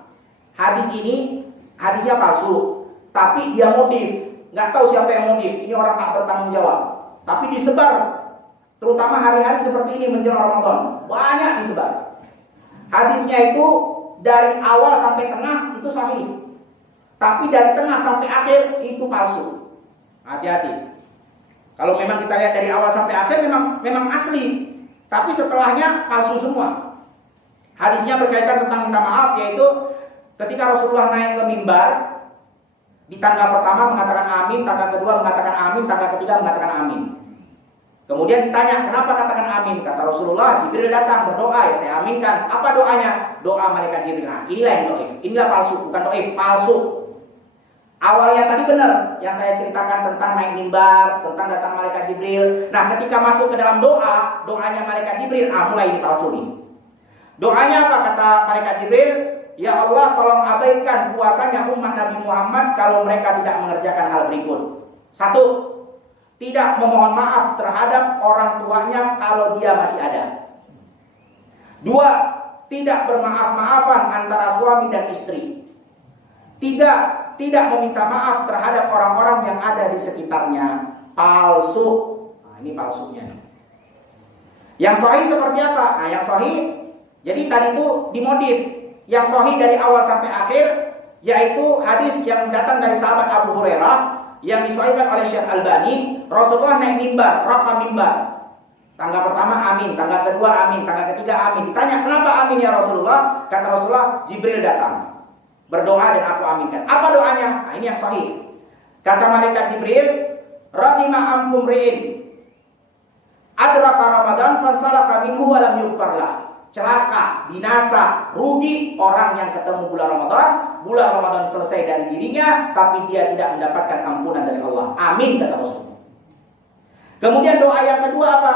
Hadis ini hadisnya palsu, tapi dia modif. Nggak tahu siapa yang modif. Ini orang tak bertanggung jawab. Tapi disebar, terutama hari-hari seperti ini menjelang Ramadan, banyak disebar. Hadisnya itu dari awal sampai tengah itu sahih, tapi dari tengah sampai akhir itu palsu. Hati-hati. Kalau memang kita lihat dari awal sampai akhir memang asli, tapi setelahnya palsu semua. Hadisnya berkaitan tentang minta maaf, yaitu ketika Rasulullah naik ke mimbar, di tangga pertama mengatakan amin, tangga kedua mengatakan amin, tangga ketiga mengatakan amin. Kemudian ditanya, kenapa katakan amin? Kata Rasulullah, Jibril datang berdoa, ya saya aminkan. Apa doanya? Doa malaikat Jibril. Nah, inilah yang doif. Inilah palsu, bukan doif, palsu. Awalnya tadi benar yang saya ceritakan tentang naik mimbar, tentang datang malaikat Jibril. Nah, ketika masuk ke dalam doanya malaikat Jibril, mulai ini palsu nih. Doanya apa kata malaikat Jibril? Ya Allah, tolong abaikan puasanya umat Nabi Muhammad kalau mereka tidak mengerjakan hal berikut. 1. Tidak memohon maaf terhadap orang tuanya kalau dia masih ada. 2. Tidak bermaaf-maafan antara suami dan istri. 3. Tidak meminta maaf terhadap orang-orang yang ada di sekitarnya. Palsu. Nah, ini palsunya. Yang sahih seperti apa? Nah, yang sahih, jadi tadi itu dimodif. Yang sahih dari awal sampai akhir, yaitu hadis yang datang dari sahabat Abu Hurairah, yang disahihkan oleh Syekh Albani. Rasulullah naik mimbar, raka mimbar. Tangga pertama amin, tangga kedua amin, tangga ketiga amin. Ditanya, kenapa amin ya Rasulullah? Kata Rasulullah, Jibril datang berdoa dan aku aminkan. Apa doanya? Nah, ini yang sahih. Kata malaikat Jibril, rahima ankum ri'in adraka Ramadan fansalaka minhu wa lam yughfar lah. Celaka, binasa, rugi orang yang ketemu bulan Ramadan selesai dari dirinya, tapi dia tidak mendapatkan ampunan dari Allah. Amin, kata Rasul. Kemudian doa yang kedua apa?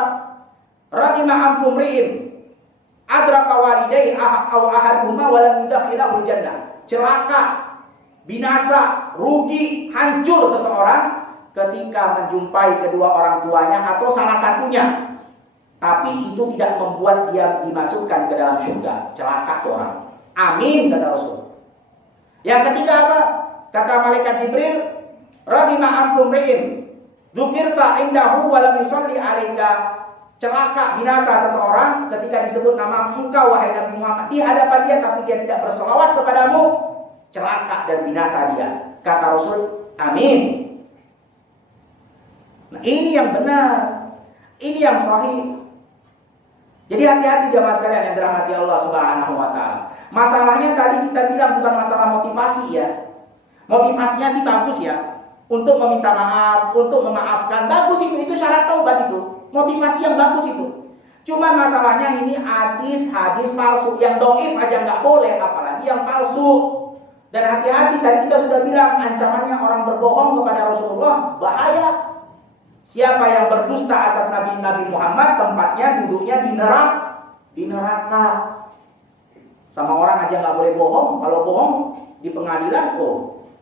Rahima ankum ri'in adraka walidayhi aw ahaduhuma wa lam yudkhilahul jannah. Celaka, binasa, rugi, hancur seseorang ketika menjumpai kedua orang tuanya atau salah satunya, tapi itu tidak membuat dia dimasukkan ke dalam surga. Celaka tuh orang. Amin, kata Rasul. Yang ketiga apa? Kata malaikat Jibril, rahima ankum ri'in dzukirta indahu wa lam yusalli 'alaika. Celaka, binasa seseorang ketika disebut nama engkau wahai Nabi Muhammad di hadapan dia, tapi dia tidak berselawat kepadamu. Celaka dan binasa dia. Kata Rasul, amin. Nah, ini yang benar. Ini yang sahih. Jadi hati-hati jamaah sekalian yang dirahmati Allah Subhanahu wa taala. Masalahnya tadi kita bilang bukan masalah motivasi ya. Motivasinya sih bagus ya. Untuk meminta maaf, untuk memaafkan, bagus itu syarat taubat itu. Motivasi yang bagus itu. Cuman masalahnya ini hadis palsu. Yang doif aja nggak boleh, apalagi yang palsu. Dan hati-hati, tadi kita sudah bilang ancamannya orang berbohong kepada Rasulullah bahaya. Siapa yang berdusta atas Nabi Muhammad, tempatnya duduknya di neraka. Sama orang aja nggak boleh bohong. Kalau bohong di pengadilan,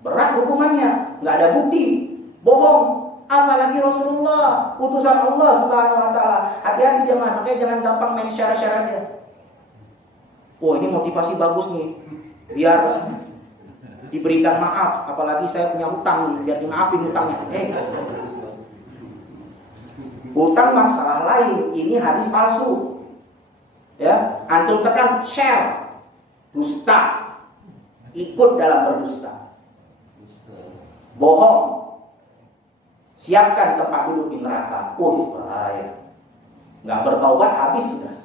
berat hukumannya. Nggak ada bukti, bohong. Apalagi Rasulullah, utusan Allah Subhanahu wa taala. Hati-hati jangan, makanya jangan gampang main syarat-syaratnya. Ini motivasi bagus nih. Biar diberikan maaf, apalagi saya punya hutang nih, biar dimaafin hutangnya. Utang masalah lain, ini hadis palsu. Ya, antum tekan share, dusta, ikut dalam berdusta, bohong, siapkan tempat duduk di neraka. Bahaya. Nggak bertaubat habis sudah.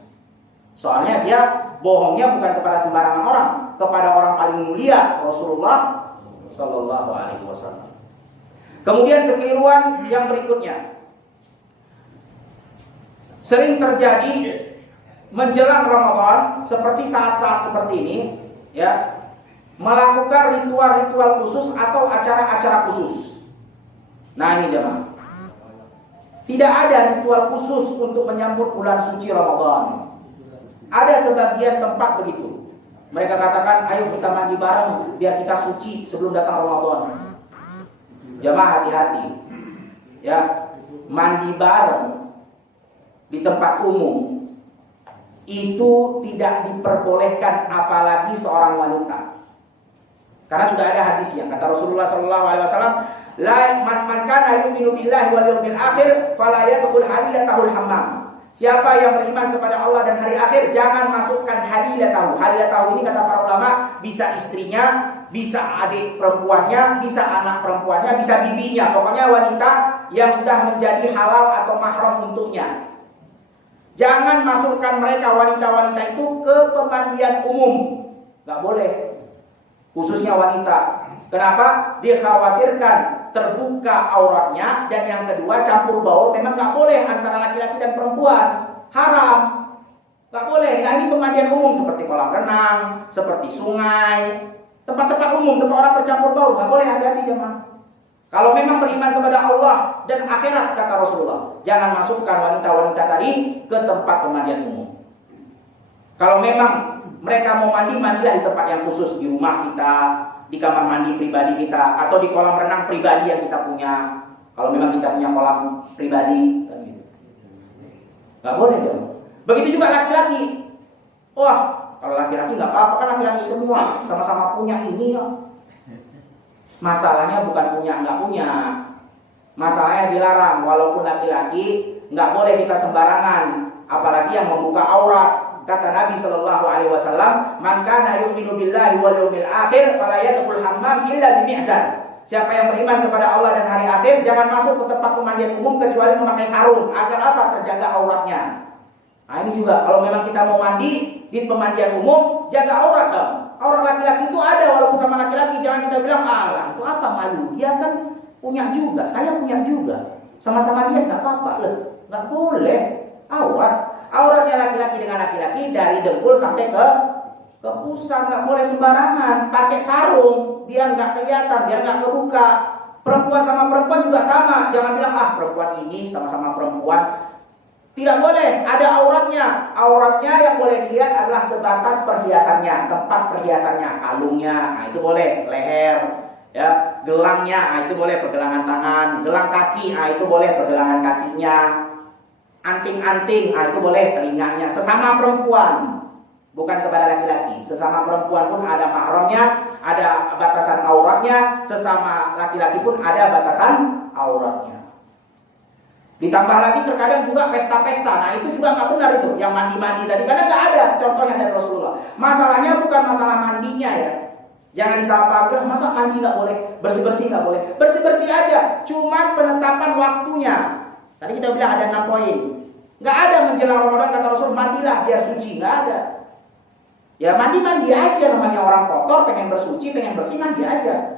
Soalnya dia bohongnya bukan kepada sembarangan orang, kepada orang paling mulia, Rasulullah Sallallahu Alaihi Wasallam. Kemudian kekeliruan yang berikutnya sering terjadi menjelang Ramadan, seperti saat-saat seperti ini, ya, melakukan ritual-ritual khusus atau acara-acara khusus. Nah ini jemaah, tidak ada ritual khusus untuk menyambut bulan suci Ramadan. Ada sebagian tempat begitu. Mereka katakan, ayo kita mandi bareng biar kita suci sebelum datang Ramadan. Jemaah hati-hati, ya, mandi bareng di tempat umum itu tidak diperbolehkan, apalagi seorang wanita. Karena sudah ada hadisnya, kata Rasulullah SAW, la man kana yu'minu billahi wal yawmil akhir fala yadkhul halilatahul hammam. Siapa yang beriman kepada Allah dan hari akhir, jangan masukkan halilatahu. Halilatahu ini kata para ulama bisa istrinya, bisa adik perempuannya, bisa anak perempuannya, bisa bibinya. Pokoknya wanita yang sudah menjadi halal atau mahram untuknya. Jangan masukkan mereka, wanita-wanita itu, ke pemandian umum. Gak boleh. Khususnya wanita. Kenapa? Dikhawatirkan terbuka auratnya. Dan yang kedua, campur baur memang gak boleh antara laki-laki dan perempuan. Haram. Gak boleh. Nah ini pemandian umum seperti kolam renang, seperti sungai, tempat-tempat umum, tempat orang bercampur baur. Gak boleh, hati-hati jemaah. Kalau memang beriman kepada Allah dan akhirat, kata Rasulullah, jangan masukkan wanita-wanita tadi ke tempat pemandian umum. Kalau memang mereka mau mandi, mandilah di tempat yang khusus, di rumah kita, di kamar mandi pribadi kita, atau di kolam renang pribadi yang kita punya. Kalau memang kita punya kolam pribadi, kan gitu. Gak boleh dong. Begitu juga laki-laki. Wah, kalau laki-laki gak apa-apa, kan laki-laki semua sama-sama punya ini ya. Masalahnya bukan punya nggak punya, masalahnya dilarang. Walaupun laki-laki nggak boleh kita sembarangan, apalagi yang membuka aurat. Kata Nabi Shallallahu Alaihi Wasallam, "Man kana yu'minu billahi wal yawmil akhir, fala yadkhul hammam illa bimi'zar." Siapa yang beriman kepada Allah dan hari akhir, jangan masuk ke tempat pemandian umum kecuali memakai sarung. Agar apa? Terjaga auratnya. Nah ini juga, kalau memang kita mau mandi di pemandian umum, jaga aurat dong. Aurat laki-laki itu ada walaupun sama laki-laki. Jangan kita bilang, alah itu apa malu. Dia kan punya juga, saya punya juga. Sama-sama dia gak apa-apa loh. Gak boleh. Auratnya laki-laki dengan laki-laki dari dengkul sampai ke pusat. Gak boleh sembarangan. Pakai sarung biar gak kelihatan, biar gak kebuka. Perempuan sama perempuan juga sama. Jangan bilang, perempuan ini sama-sama perempuan. Tidak boleh, ada auratnya. Auratnya yang boleh dilihat adalah sebatas perhiasannya, tempat perhiasannya, kalungnya, nah itu boleh, leher, ya, gelangnya, nah itu boleh pergelangan tangan, gelang kaki, nah itu boleh pergelangan kakinya, anting-anting, nah itu boleh telinganya. Sesama perempuan, bukan kepada laki-laki. Sesama perempuan pun ada mahramnya, ada batasan auratnya. Sesama laki-laki pun ada batasan auratnya. Ditambah lagi terkadang juga pesta-pesta. Nah itu juga nggak benar itu, yang mandi-mandi tadi. Karena nggak ada contohnya dari Rasulullah. Masalahnya bukan masalah mandinya ya. Jangan disalah-pahami, masa mandi nggak boleh, bersih-bersih nggak boleh. Bersih-bersih aja, cuman penetapan waktunya. Tadi kita bilang ada 6 poin. Nggak ada menjelang Ramadan kata Rasul, mandilah biar suci, nggak ada. Ya mandi aja, namanya orang kotor, pengen bersuci, pengen bersih, mandi aja.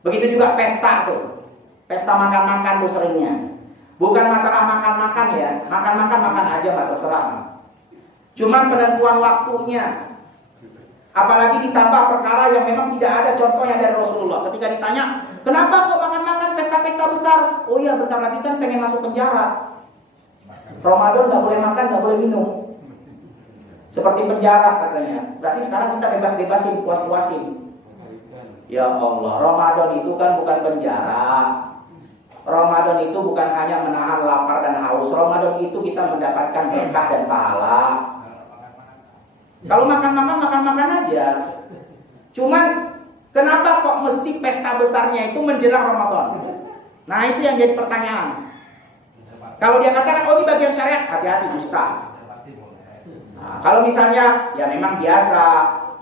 Begitu juga pesta tuh. Pesta makan-makan tuh seringnya. Bukan masalah makan-makan ya, makan aja nggak terserah. Cuman penentuan waktunya. Apalagi ditambah perkara yang memang tidak ada contohnya dari Rasulullah. Ketika ditanya, kenapa kok makan-makan pesta-pesta besar? Oh iya, bentar lagi kan pengen masuk penjara. Ramadan nggak boleh makan, nggak boleh minum. Seperti penjara katanya. Berarti sekarang kita bebas-bebasin, puas-puasin. Ya Allah, Ramadan itu kan bukan penjara. Ramadan itu bukan hanya menahan lapar dan haus. Ramadan itu kita mendapatkan berkah dan pahala. Kalau makan aja. Cuman kenapa kok mesti pesta besarnya itu menjelang Ramadan? Nah itu yang jadi pertanyaan. Kalau dia katakan oh ini bagian syariat, hati-hati dusta. Nah, kalau misalnya ya memang biasa,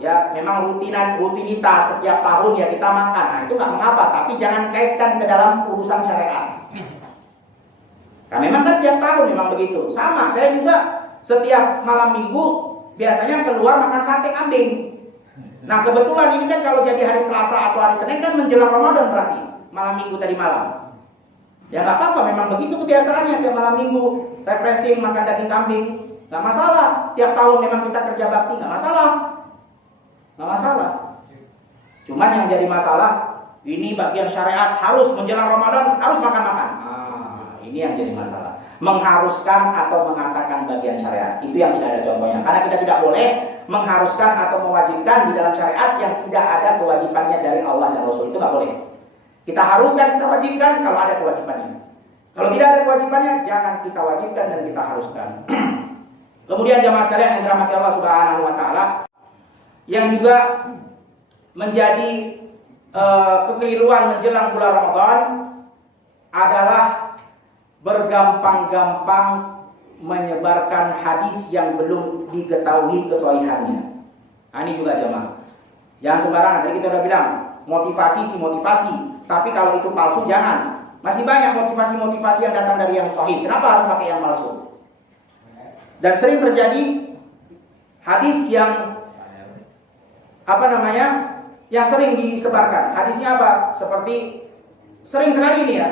ya memang rutinitas setiap tahun ya kita makan, nah itu nggak mengapa, tapi jangan kaitkan ke dalam urusan syariat. Nah memang kan tiap tahun memang begitu. Sama, saya juga setiap malam minggu biasanya keluar makan sate kambing. Nah kebetulan ini kan kalau jadi hari Selasa atau hari Senin kan menjelang Ramadan berarti malam minggu tadi malam. Ya nggak apa-apa, memang begitu kebiasaannya tiap malam minggu refreshing makan daging kambing, nggak masalah. Tiap tahun memang kita kerja bakti, nggak masalah, nggak masalah. Cuman yang jadi masalah ini bagian syariat harus menjelang Ramadan harus makan-makan. Ini yang jadi masalah. Mengharuskan atau mengatakan bagian syariat itu yang tidak ada contohnya. Karena kita tidak boleh mengharuskan atau mewajibkan di dalam syariat yang tidak ada kewajibannya dari Allah dan Rasul, itu nggak boleh. Kita haruskan, kita wajibkan kalau ada kewajibannya. Kalau tidak ada kewajibannya, jangan kita wajibkan dan kita haruskan. Kemudian jamaah sekalian yang dirahmati Allah Subhanahu wa taala, yang juga menjadi kekeliruan menjelang bulan Ramadan adalah bergampang-gampang menyebarkan hadis yang belum diketahui kesohihannya. Nah, ini juga jamaah. Jangan sembarangan, tadi kita udah bilang motivasi sih motivasi. Tapi kalau itu palsu jangan. Masih banyak motivasi-motivasi yang datang dari yang sahih. Kenapa harus pakai yang palsu? Dan sering terjadi hadis yang yang sering disebarkan. Hadisnya apa? Seperti sering sekali nih ya.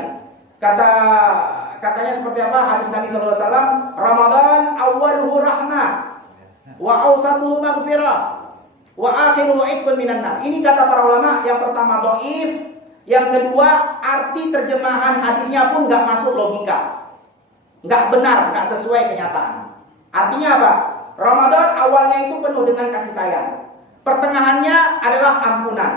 Katanya seperti apa? Hadis Nabi SAW, Ramadan awwaluhu rahmah wa awsatuhu maghfirah wa akhiruhu itqun minan nar. Ini kata para ulama, yang pertama dhaif. Yang kedua, arti terjemahan hadisnya pun nggak masuk logika, nggak benar, nggak sesuai kenyataan. Artinya apa? Ramadan awalnya itu penuh dengan kasih sayang, pertengahannya adalah ampunan,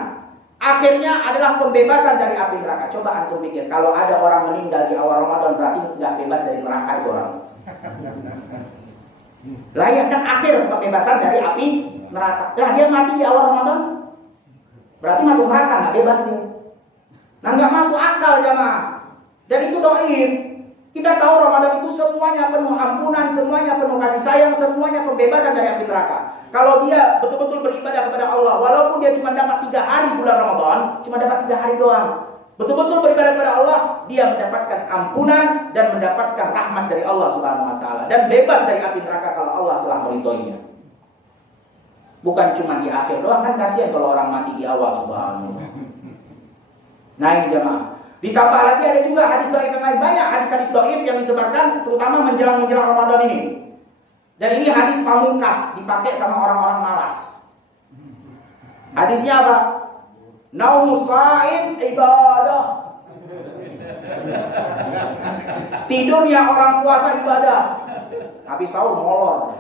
akhirnya adalah pembebasan dari api neraka. Coba antum pikir, kalau ada orang meninggal di awal Ramadan berarti nggak bebas dari neraka itu orang. Lah ya kan akhir pembebasan dari api neraka. Lah dia mati di awal Ramadan, berarti masuk neraka, nggak bebas nih. Nah nggak masuk akal jamaah. Dan itu dhaif. Kita tahu Ramadan itu semuanya penuh ampunan, semuanya penuh kasih sayang, semuanya pembebasan dari api neraka. Kalau dia betul-betul beribadah kepada Allah, walaupun dia cuma dapat 3 hari bulan Ramadan, cuma dapat 3 hari doang, betul-betul beribadah kepada Allah, dia mendapatkan ampunan dan mendapatkan rahmat dari Allah Subhanahu wa taala dan bebas dari api neraka kalau Allah telah meridhoinya. Bukan cuma di akhir doang, kan kasihan kalau orang mati di awal subhanallah. Nah ini jemaah. Ditambah lagi ada juga hadis dhaif yang lain. Banyak hadis-hadis dhaif yang disebarkan terutama menjelang Ramadan ini. Dan ini hadis pamungkas, dipakai sama orang-orang malas. Hadisnya apa? Naumus shaim ibadah. Tidurnya orang puasa ibadah. Habis sahur molor.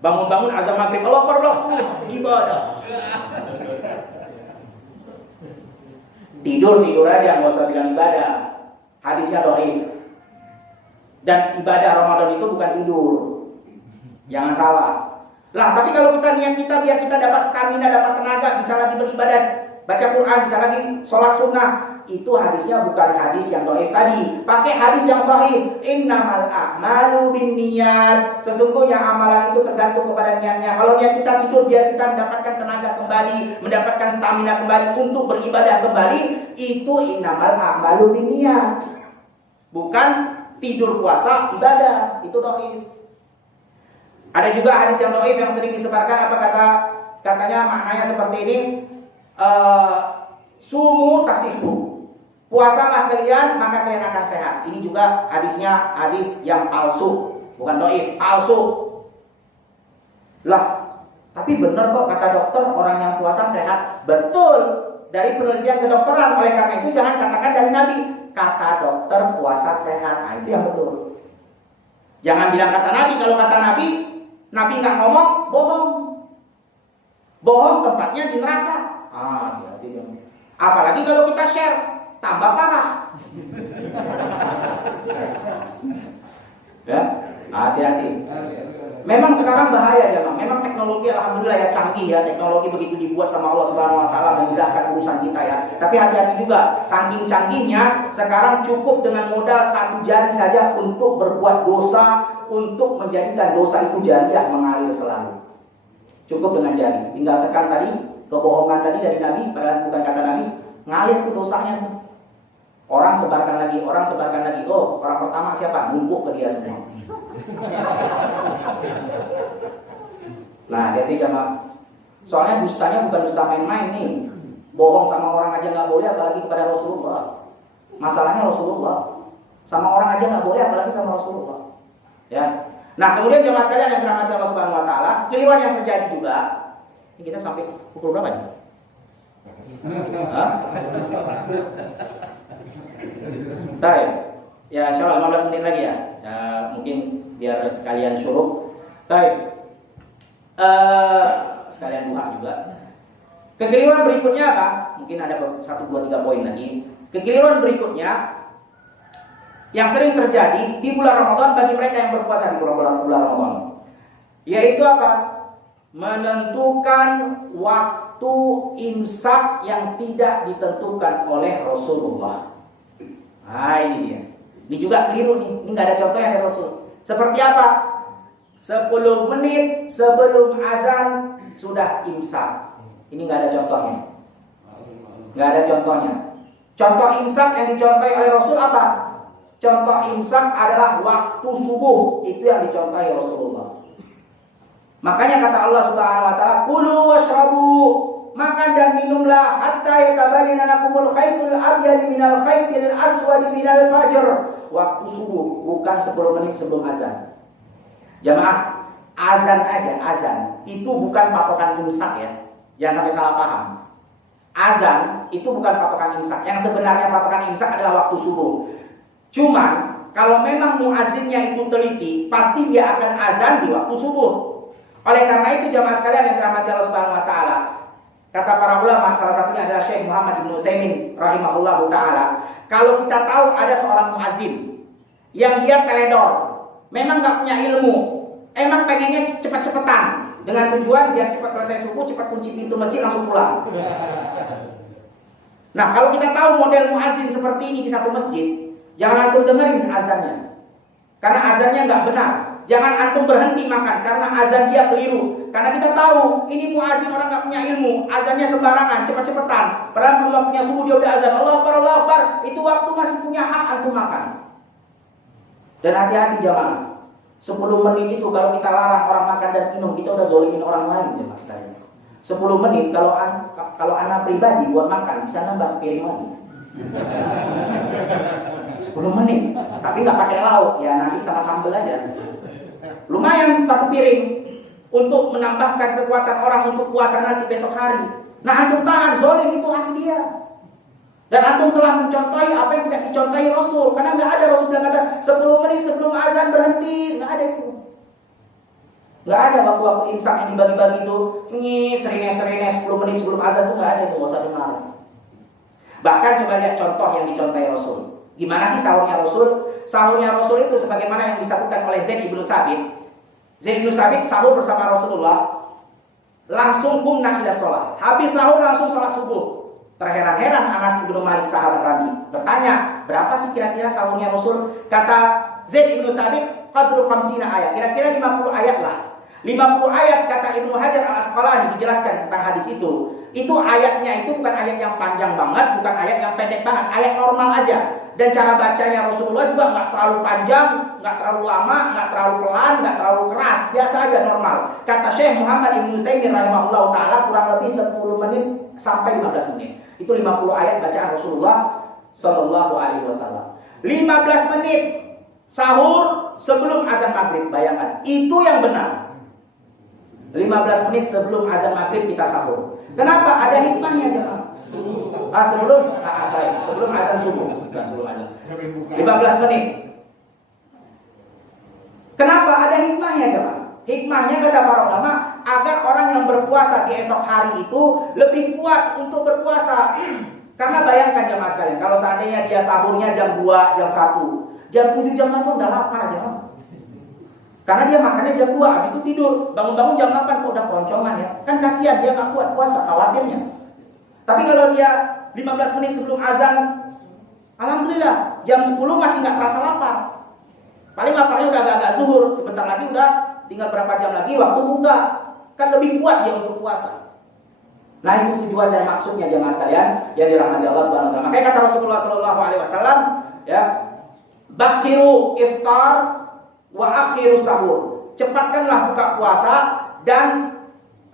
Bangun-bangun azan maghrib, Allah Akbar, ibadah. Tidur aja, nggak usah bilang ibadah. Hadisnya dhaif. Dan ibadah Ramadan itu bukan tidur. Jangan salah. Lah, tapi kalau kita niat kita biar kita dapat stamina, dapat tenaga, bisa lagi beribadah, baca Quran, bisa lagi sholat sunnah, itu hadisnya bukan hadis yang dhaif tadi. Pakai hadis yang sahih. Innamal a'malu binniyat. Sesungguhnya amalan itu tergantung kepada niatnya. Kalau niat kita tidur biar kita mendapatkan tenaga kembali, mendapatkan stamina kembali untuk beribadah kembali, itu innamal a'malu binniyat. Bukan tidur puasa ibadah, itu dhaif. Ada juga hadis yang dhaif yang sering disebarkan, apa katanya maknanya seperti ini, sumu tasihu. Puasalah kalian maka kalian akan sehat. Ini juga hadisnya hadis yang palsu, bukan dhaif, palsu. Lah, tapi benar kok kata dokter orang yang puasa sehat. Betul, dari penelitian kedokteran. Oleh karena itu jangan katakan dari Nabi. Kata dokter puasa sehat. Nah, itu yang betul. Jangan bilang kata Nabi. Kalau kata Nabi nggak ngomong, bohong. Bohong tempatnya di neraka. Hati-hati dong. Apalagi kalau kita share, tambah parah. Ya, hati-hati. Memang sekarang bahaya ya, Bang. Memang teknologi alhamdulillah ya canggih ya, teknologi begitu dibuat sama Allah Subhanahu wa taala memudahkan urusan kita ya. Tapi hati-hati juga, saking canggihnya sekarang cukup dengan modal 1 jari saja untuk berbuat dosa, untuk menjadikan dosa itu jariah mengalir selalu. Cukup dengan jari, tinggal tekan tadi kebohongan tadi dari Nabi, padahal bukan kata Nabi, ngalir ke dosanya tuh. Orang sebarkan lagi. Oh, orang pertama siapa? Numpuk ke dia semua. Nah, jadi jamaah. Soalnya dustanya bukan dusta main-main nih. Bohong sama orang aja nggak boleh, apalagi kepada Rasulullah. Masalahnya Rasulullah. Sama orang aja nggak boleh, apalagi sama Rasulullah. Ya. Nah, kemudian jamaah sekalian yang dirahmati Allah Subhanahu Wa Taala, kekeliruan yang terjadi juga. Ini kita sampai pukul berapa nih? Baik. Ya, insyaallah 15 menit lagi ya. Mungkin biar sekalian syuruk. Baik. Sekalian duha juga. Kekeliruan berikutnya apa? Mungkin ada 1, 2, 3 poin lagi. Kekeliruan berikutnya yang sering terjadi di bulan Ramadan bagi mereka yang berpuasa di bulan Ramadan, yaitu apa? Menentukan waktu imsak yang tidak ditentukan oleh Rasulullah. Nah, ini dia. Ini juga keliru nih. Ini nggak ada contohnya dari Rasul. Seperti apa? 10 menit sebelum azan sudah imsak. Ini nggak ada contohnya. Nggak ada contohnya. Contoh imsak yang dicontohi oleh Rasul apa? Contoh imsak adalah waktu subuh. Itu yang dicontohi Rasulullah. Makanya kata Allah Subhanahu wa taala, "Kulu washrabu", makan dan minumlah hatta yatabayyana lakumul khaytul abyad minal khaytil aswad minal fajr. Waktu subuh, bukan 10 menit sebelum azan. Jamaah, azan aja, azan itu bukan patokan imsak ya. Jangan sampai salah paham. Azan itu bukan patokan imsak. Yang sebenarnya patokan imsak adalah waktu subuh. Cuman kalau memang muazzinnya itu teliti, pasti dia akan azan di waktu subuh. Oleh karena itu jamaah sekalian yang dirahmati Allah Subhanahu wa taala, kata para ulama, salah satunya adalah Syekh Muhammad Ibnu Utsaimin rahimahullahu taala, kalau kita tahu ada seorang muazzin yang dia teledor, memang nggak punya ilmu, emang pengennya cepat-cepatan dengan tujuan biar cepat selesai subuh, cepat kunci pintu masjid langsung pulang. Nah, kalau kita tahu model muazzin seperti ini di satu masjid, jangan antum dengerin azannya, karena azannya nggak benar. Jangan antum berhenti makan karena azan dia keliru. Karena kita tahu ini muazin orang nggak punya ilmu, azannya sembarangan, cepet-cepetan. Padahal belum waktunya subuh dia udah azan. Allahu Akbar, Allahu Akbar. Itu waktu masih punya hak antum makan. Dan hati-hati jamaah. 10 menit itu kalau kita larang orang makan dan minum, kita udah zolimin orang lain jemaah sekalian. 10 menit kalau anak pribadi buat makan bisa nambah sepiring lagi. 10 menit, tapi nggak pakai lauk, ya nasi sama sambal aja. Lumayan 1 piring untuk menambahkan kekuatan orang untuk puasa nanti besok hari. Nah, antum tahan, zolim itu hati dia. Dan antum telah mencontohi apa yang tidak dicontohi Rasul. Karena nggak ada Rasul yang kata 10 menit sebelum azan berhenti, nggak ada itu. Nggak ada waktu-waktu imsak yang dibagi-bagi itu. Ini serines 10 menit sebelum azan itu nggak ada itu, nggak usah dengar. Bahkan coba lihat contoh yang dicontohi Rasul. Gimana sih sahurnya Rasul? Sahurnya Rasul itu sebagaimana yang disebutkan oleh Zaid ibnu Tsabit. Zaid ibnu Tsabit sahur bersama Rasulullah, langsung qumna ila shalah. Habis sahur langsung salat subuh. Terheran-heran Anas ibnu Malik sahabat Nabi bertanya, berapa sih kira-kira sahurnya Rasul? Kata Zaid ibnu Tsabit, qadru 50 ayat. Kira-kira 50 ayat lah. 50 ayat kata Ibnu Hajar Al-Asqalani dijelaskan tentang hadis itu. Itu ayatnya itu bukan ayat yang panjang banget, bukan ayat yang pendek banget, ayat normal aja. Dan cara bacanya Rasulullah juga nggak terlalu panjang, nggak terlalu lama, nggak terlalu pelan, nggak terlalu keras, biasa aja normal. Kata Syekh Muhammad Ibnu Utsaimin rahimahullah taala kurang lebih 10 menit sampai 15 menit. Itu 50 ayat bacaan Rasulullah sallallahu alaihi wasallam. 15 menit sahur sebelum azan maghrib, bayangkan. Itu yang benar. 15 menit sebelum azan maghrib kita sahur. Kenapa? Ada hikmahnya jemaah. Sebelum azan subuh, bukan sebelum azan. 15 menit. Kenapa? Ada hikmahnya jemaah. Hikmahnya kata para ulama agar orang yang berpuasa di esok hari itu lebih kuat untuk berpuasa. Karena bayangkan jemaah sekalian, kalau seandainya dia sahurnya jam 2, jam 1, jam 7, jam 8 udah lapar jemaah. Karena dia makannya jam 2, habis itu tidur. Bangun-bangun jam 8 kok udah keroncongan ya. Kan kasihan dia nggak kuat puasa, khawatirnya. Tapi kalau dia 15 menit sebelum azan, alhamdulillah jam 10 masih nggak terasa lapar. Paling laparnya udah agak-agak zuhur, sebentar lagi udah tinggal berapa jam lagi waktu buka. Kan lebih kuat dia untuk puasa. Nah, itu tujuan dan maksudnya jemaah sekalian yang dirahmati Allah Subhanahu wa taala. Makanya kata Rasulullah sallallahu alaihi wasallam, ya, bakhiru iftar wa akhiru sahur. Cepatkanlah buka puasa dan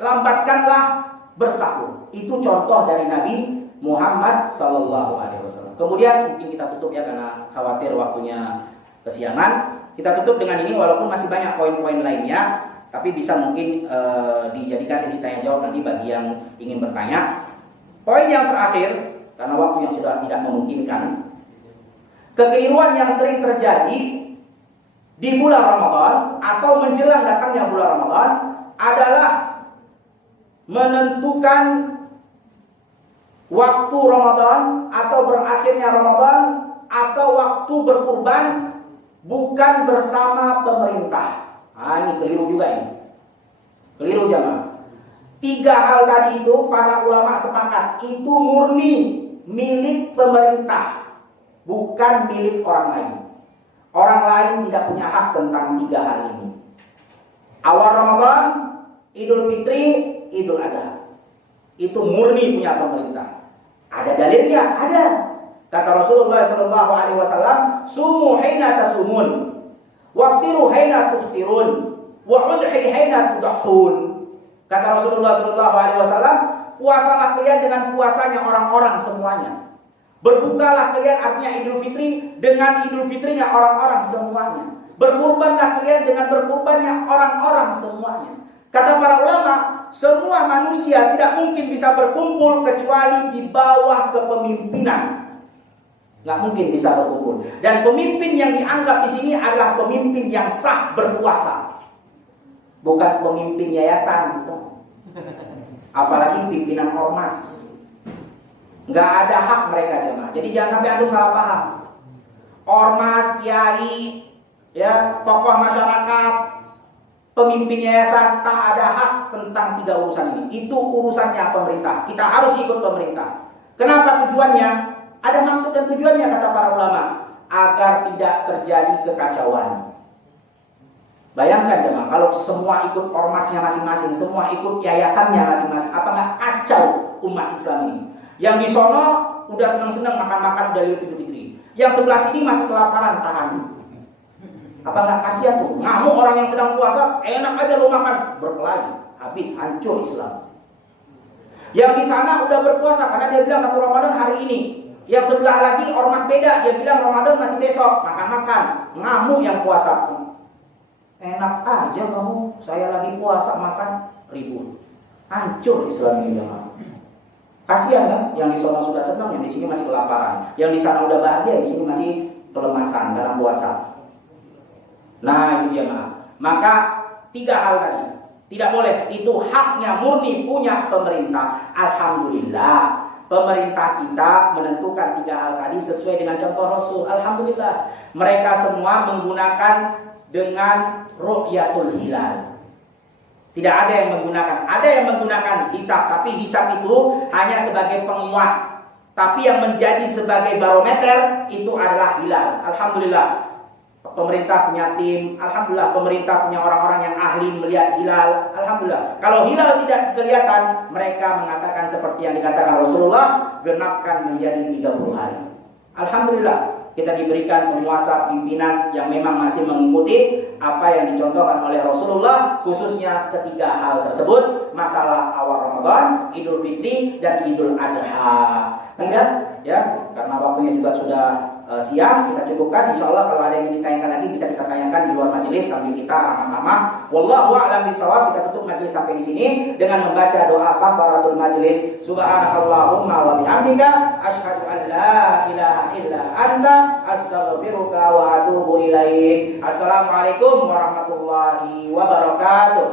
lambatkanlah bersahur. Itu contoh dari Nabi Muhammad sallallahu alaihi wasallam. Kemudian mungkin kita tutup ya karena khawatir waktunya kesiangan. Kita tutup dengan ini walaupun masih banyak poin-poin lainnya. Tapi bisa mungkin dijadikan sesi tanya jawab nanti bagi yang ingin bertanya. Poin yang terakhir, karena waktu yang sudah tidak memungkinkan, kekeliruan yang sering terjadi di bulan Ramadan atau menjelang datangnya bulan Ramadan adalah menentukan waktu Ramadan atau berakhirnya Ramadan atau waktu berkurban bukan bersama pemerintah. Ini keliru juga ini. Keliru jamaah. 3 hal tadi itu para ulama sepakat itu murni milik pemerintah, bukan milik orang lain. Orang lain tidak punya hak tentang 3 hal ini. Awal Ramadan, Idul Fitri, Idul Adha. Itu murni punya pemerintah. Ada dalilnya? Ada. Kata Rasulullah sallallahu alaihi wasallam, "Sumu hina tasumun. Waftiru haina tuftirun wa udhi haina tudahun." Kata Rasulullah sallallahu alaihi wasallam, puasalah kalian dengan puasanya orang-orang semuanya. Berbukalah kalian artinya Idul Fitri dengan Idul Fitrinya orang-orang semuanya. Berkurbanlah kalian dengan berkurbannya orang-orang semuanya. Kata para ulama, semua manusia tidak mungkin bisa berkumpul kecuali di bawah kepemimpinan. Nggak mungkin bisa berkumpul. Dan pemimpin yang dianggap di sini adalah pemimpin yang sah berpuasa, bukan pemimpin yayasan, apalagi pimpinan ormas. Nggak ada hak mereka jemaah. Jadi jangan sampai antum salah paham. Ormas, kiai, ya, tokoh masyarakat, pemimpin yayasan tak ada hak tentang 3 urusan ini. Itu urusannya pemerintah. Kita harus ikut pemerintah. Kenapa tujuannya? Ada maksud dan tujuannya kata para ulama, agar tidak terjadi kekacauan. Bayangkan jemaah, kalau semua ikut ormasnya masing-masing, semua ikut yayasannya masing-masing, apa nggak kacau umat Islam ini? Yang di sono udah senang-senang makan-makan dari Idul Fitri, yang sebelah sini masih kelaparan tahan. Apa nggak kasihan tuh? Ngamuk orang yang sedang puasa, enak aja lo makan, berkelahi, habis hancur Islam. Yang di sana udah berpuasa karena dia bilang 1 Ramadan hari ini. Yang sebelah lagi ormas beda, dia bilang Ramadan masih besok, makan-makan, ngamuk yang puasa. Enak aja kamu, saya lagi puasa makan, ribut. Hancur Islam ini jemaah. Kasihan kan, yang di sana sudah senang, yang di sini masih kelaparan. Yang di sana udah bahagia, di sini masih kelemasan dalam puasa. Nah, itu jemaah. Maka 3 hal tadi tidak boleh, itu haknya murni punya pemerintah. Alhamdulillah, pemerintah kita menentukan 3 hal tadi sesuai dengan contoh Rasul. Alhamdulillah, mereka semua menggunakan dengan ru'yatul hilal. Tidak ada yang menggunakan hisab, tapi hisab itu hanya sebagai penguat. Tapi yang menjadi sebagai barometer itu adalah hilal. Alhamdulillah, pemerintah punya tim. Alhamdulillah, pemerintah punya orang-orang yang ahli melihat hilal. Alhamdulillah. Kalau hilal tidak kelihatan, mereka mengatakan seperti yang dikatakan Rasulullah, genapkan menjadi 30 hari. Alhamdulillah, kita diberikan penguasa pimpinan yang memang masih mengikuti apa yang dicontohkan oleh Rasulullah, khususnya ketiga hal tersebut, masalah awal Ramadan, Idul Fitri, dan Idul Adha. Enggak? Ya, karena waktunya juga sudah siang, kita cukupkan. Insya Allah kalau ada yang ditanyakan lagi bisa kita tanyakan di luar majelis sambil kita ramah-ramah. Wallahu a'lam bishawab. Kita tutup majelis sampai di sini dengan membaca doa kafaratul majelis. Subhanakallahumma wa bihamdika asyhadu an la ilaha illa anta astaghfiruka wa atubu ilaik. Assalamualaikum warahmatullahi wabarakatuh.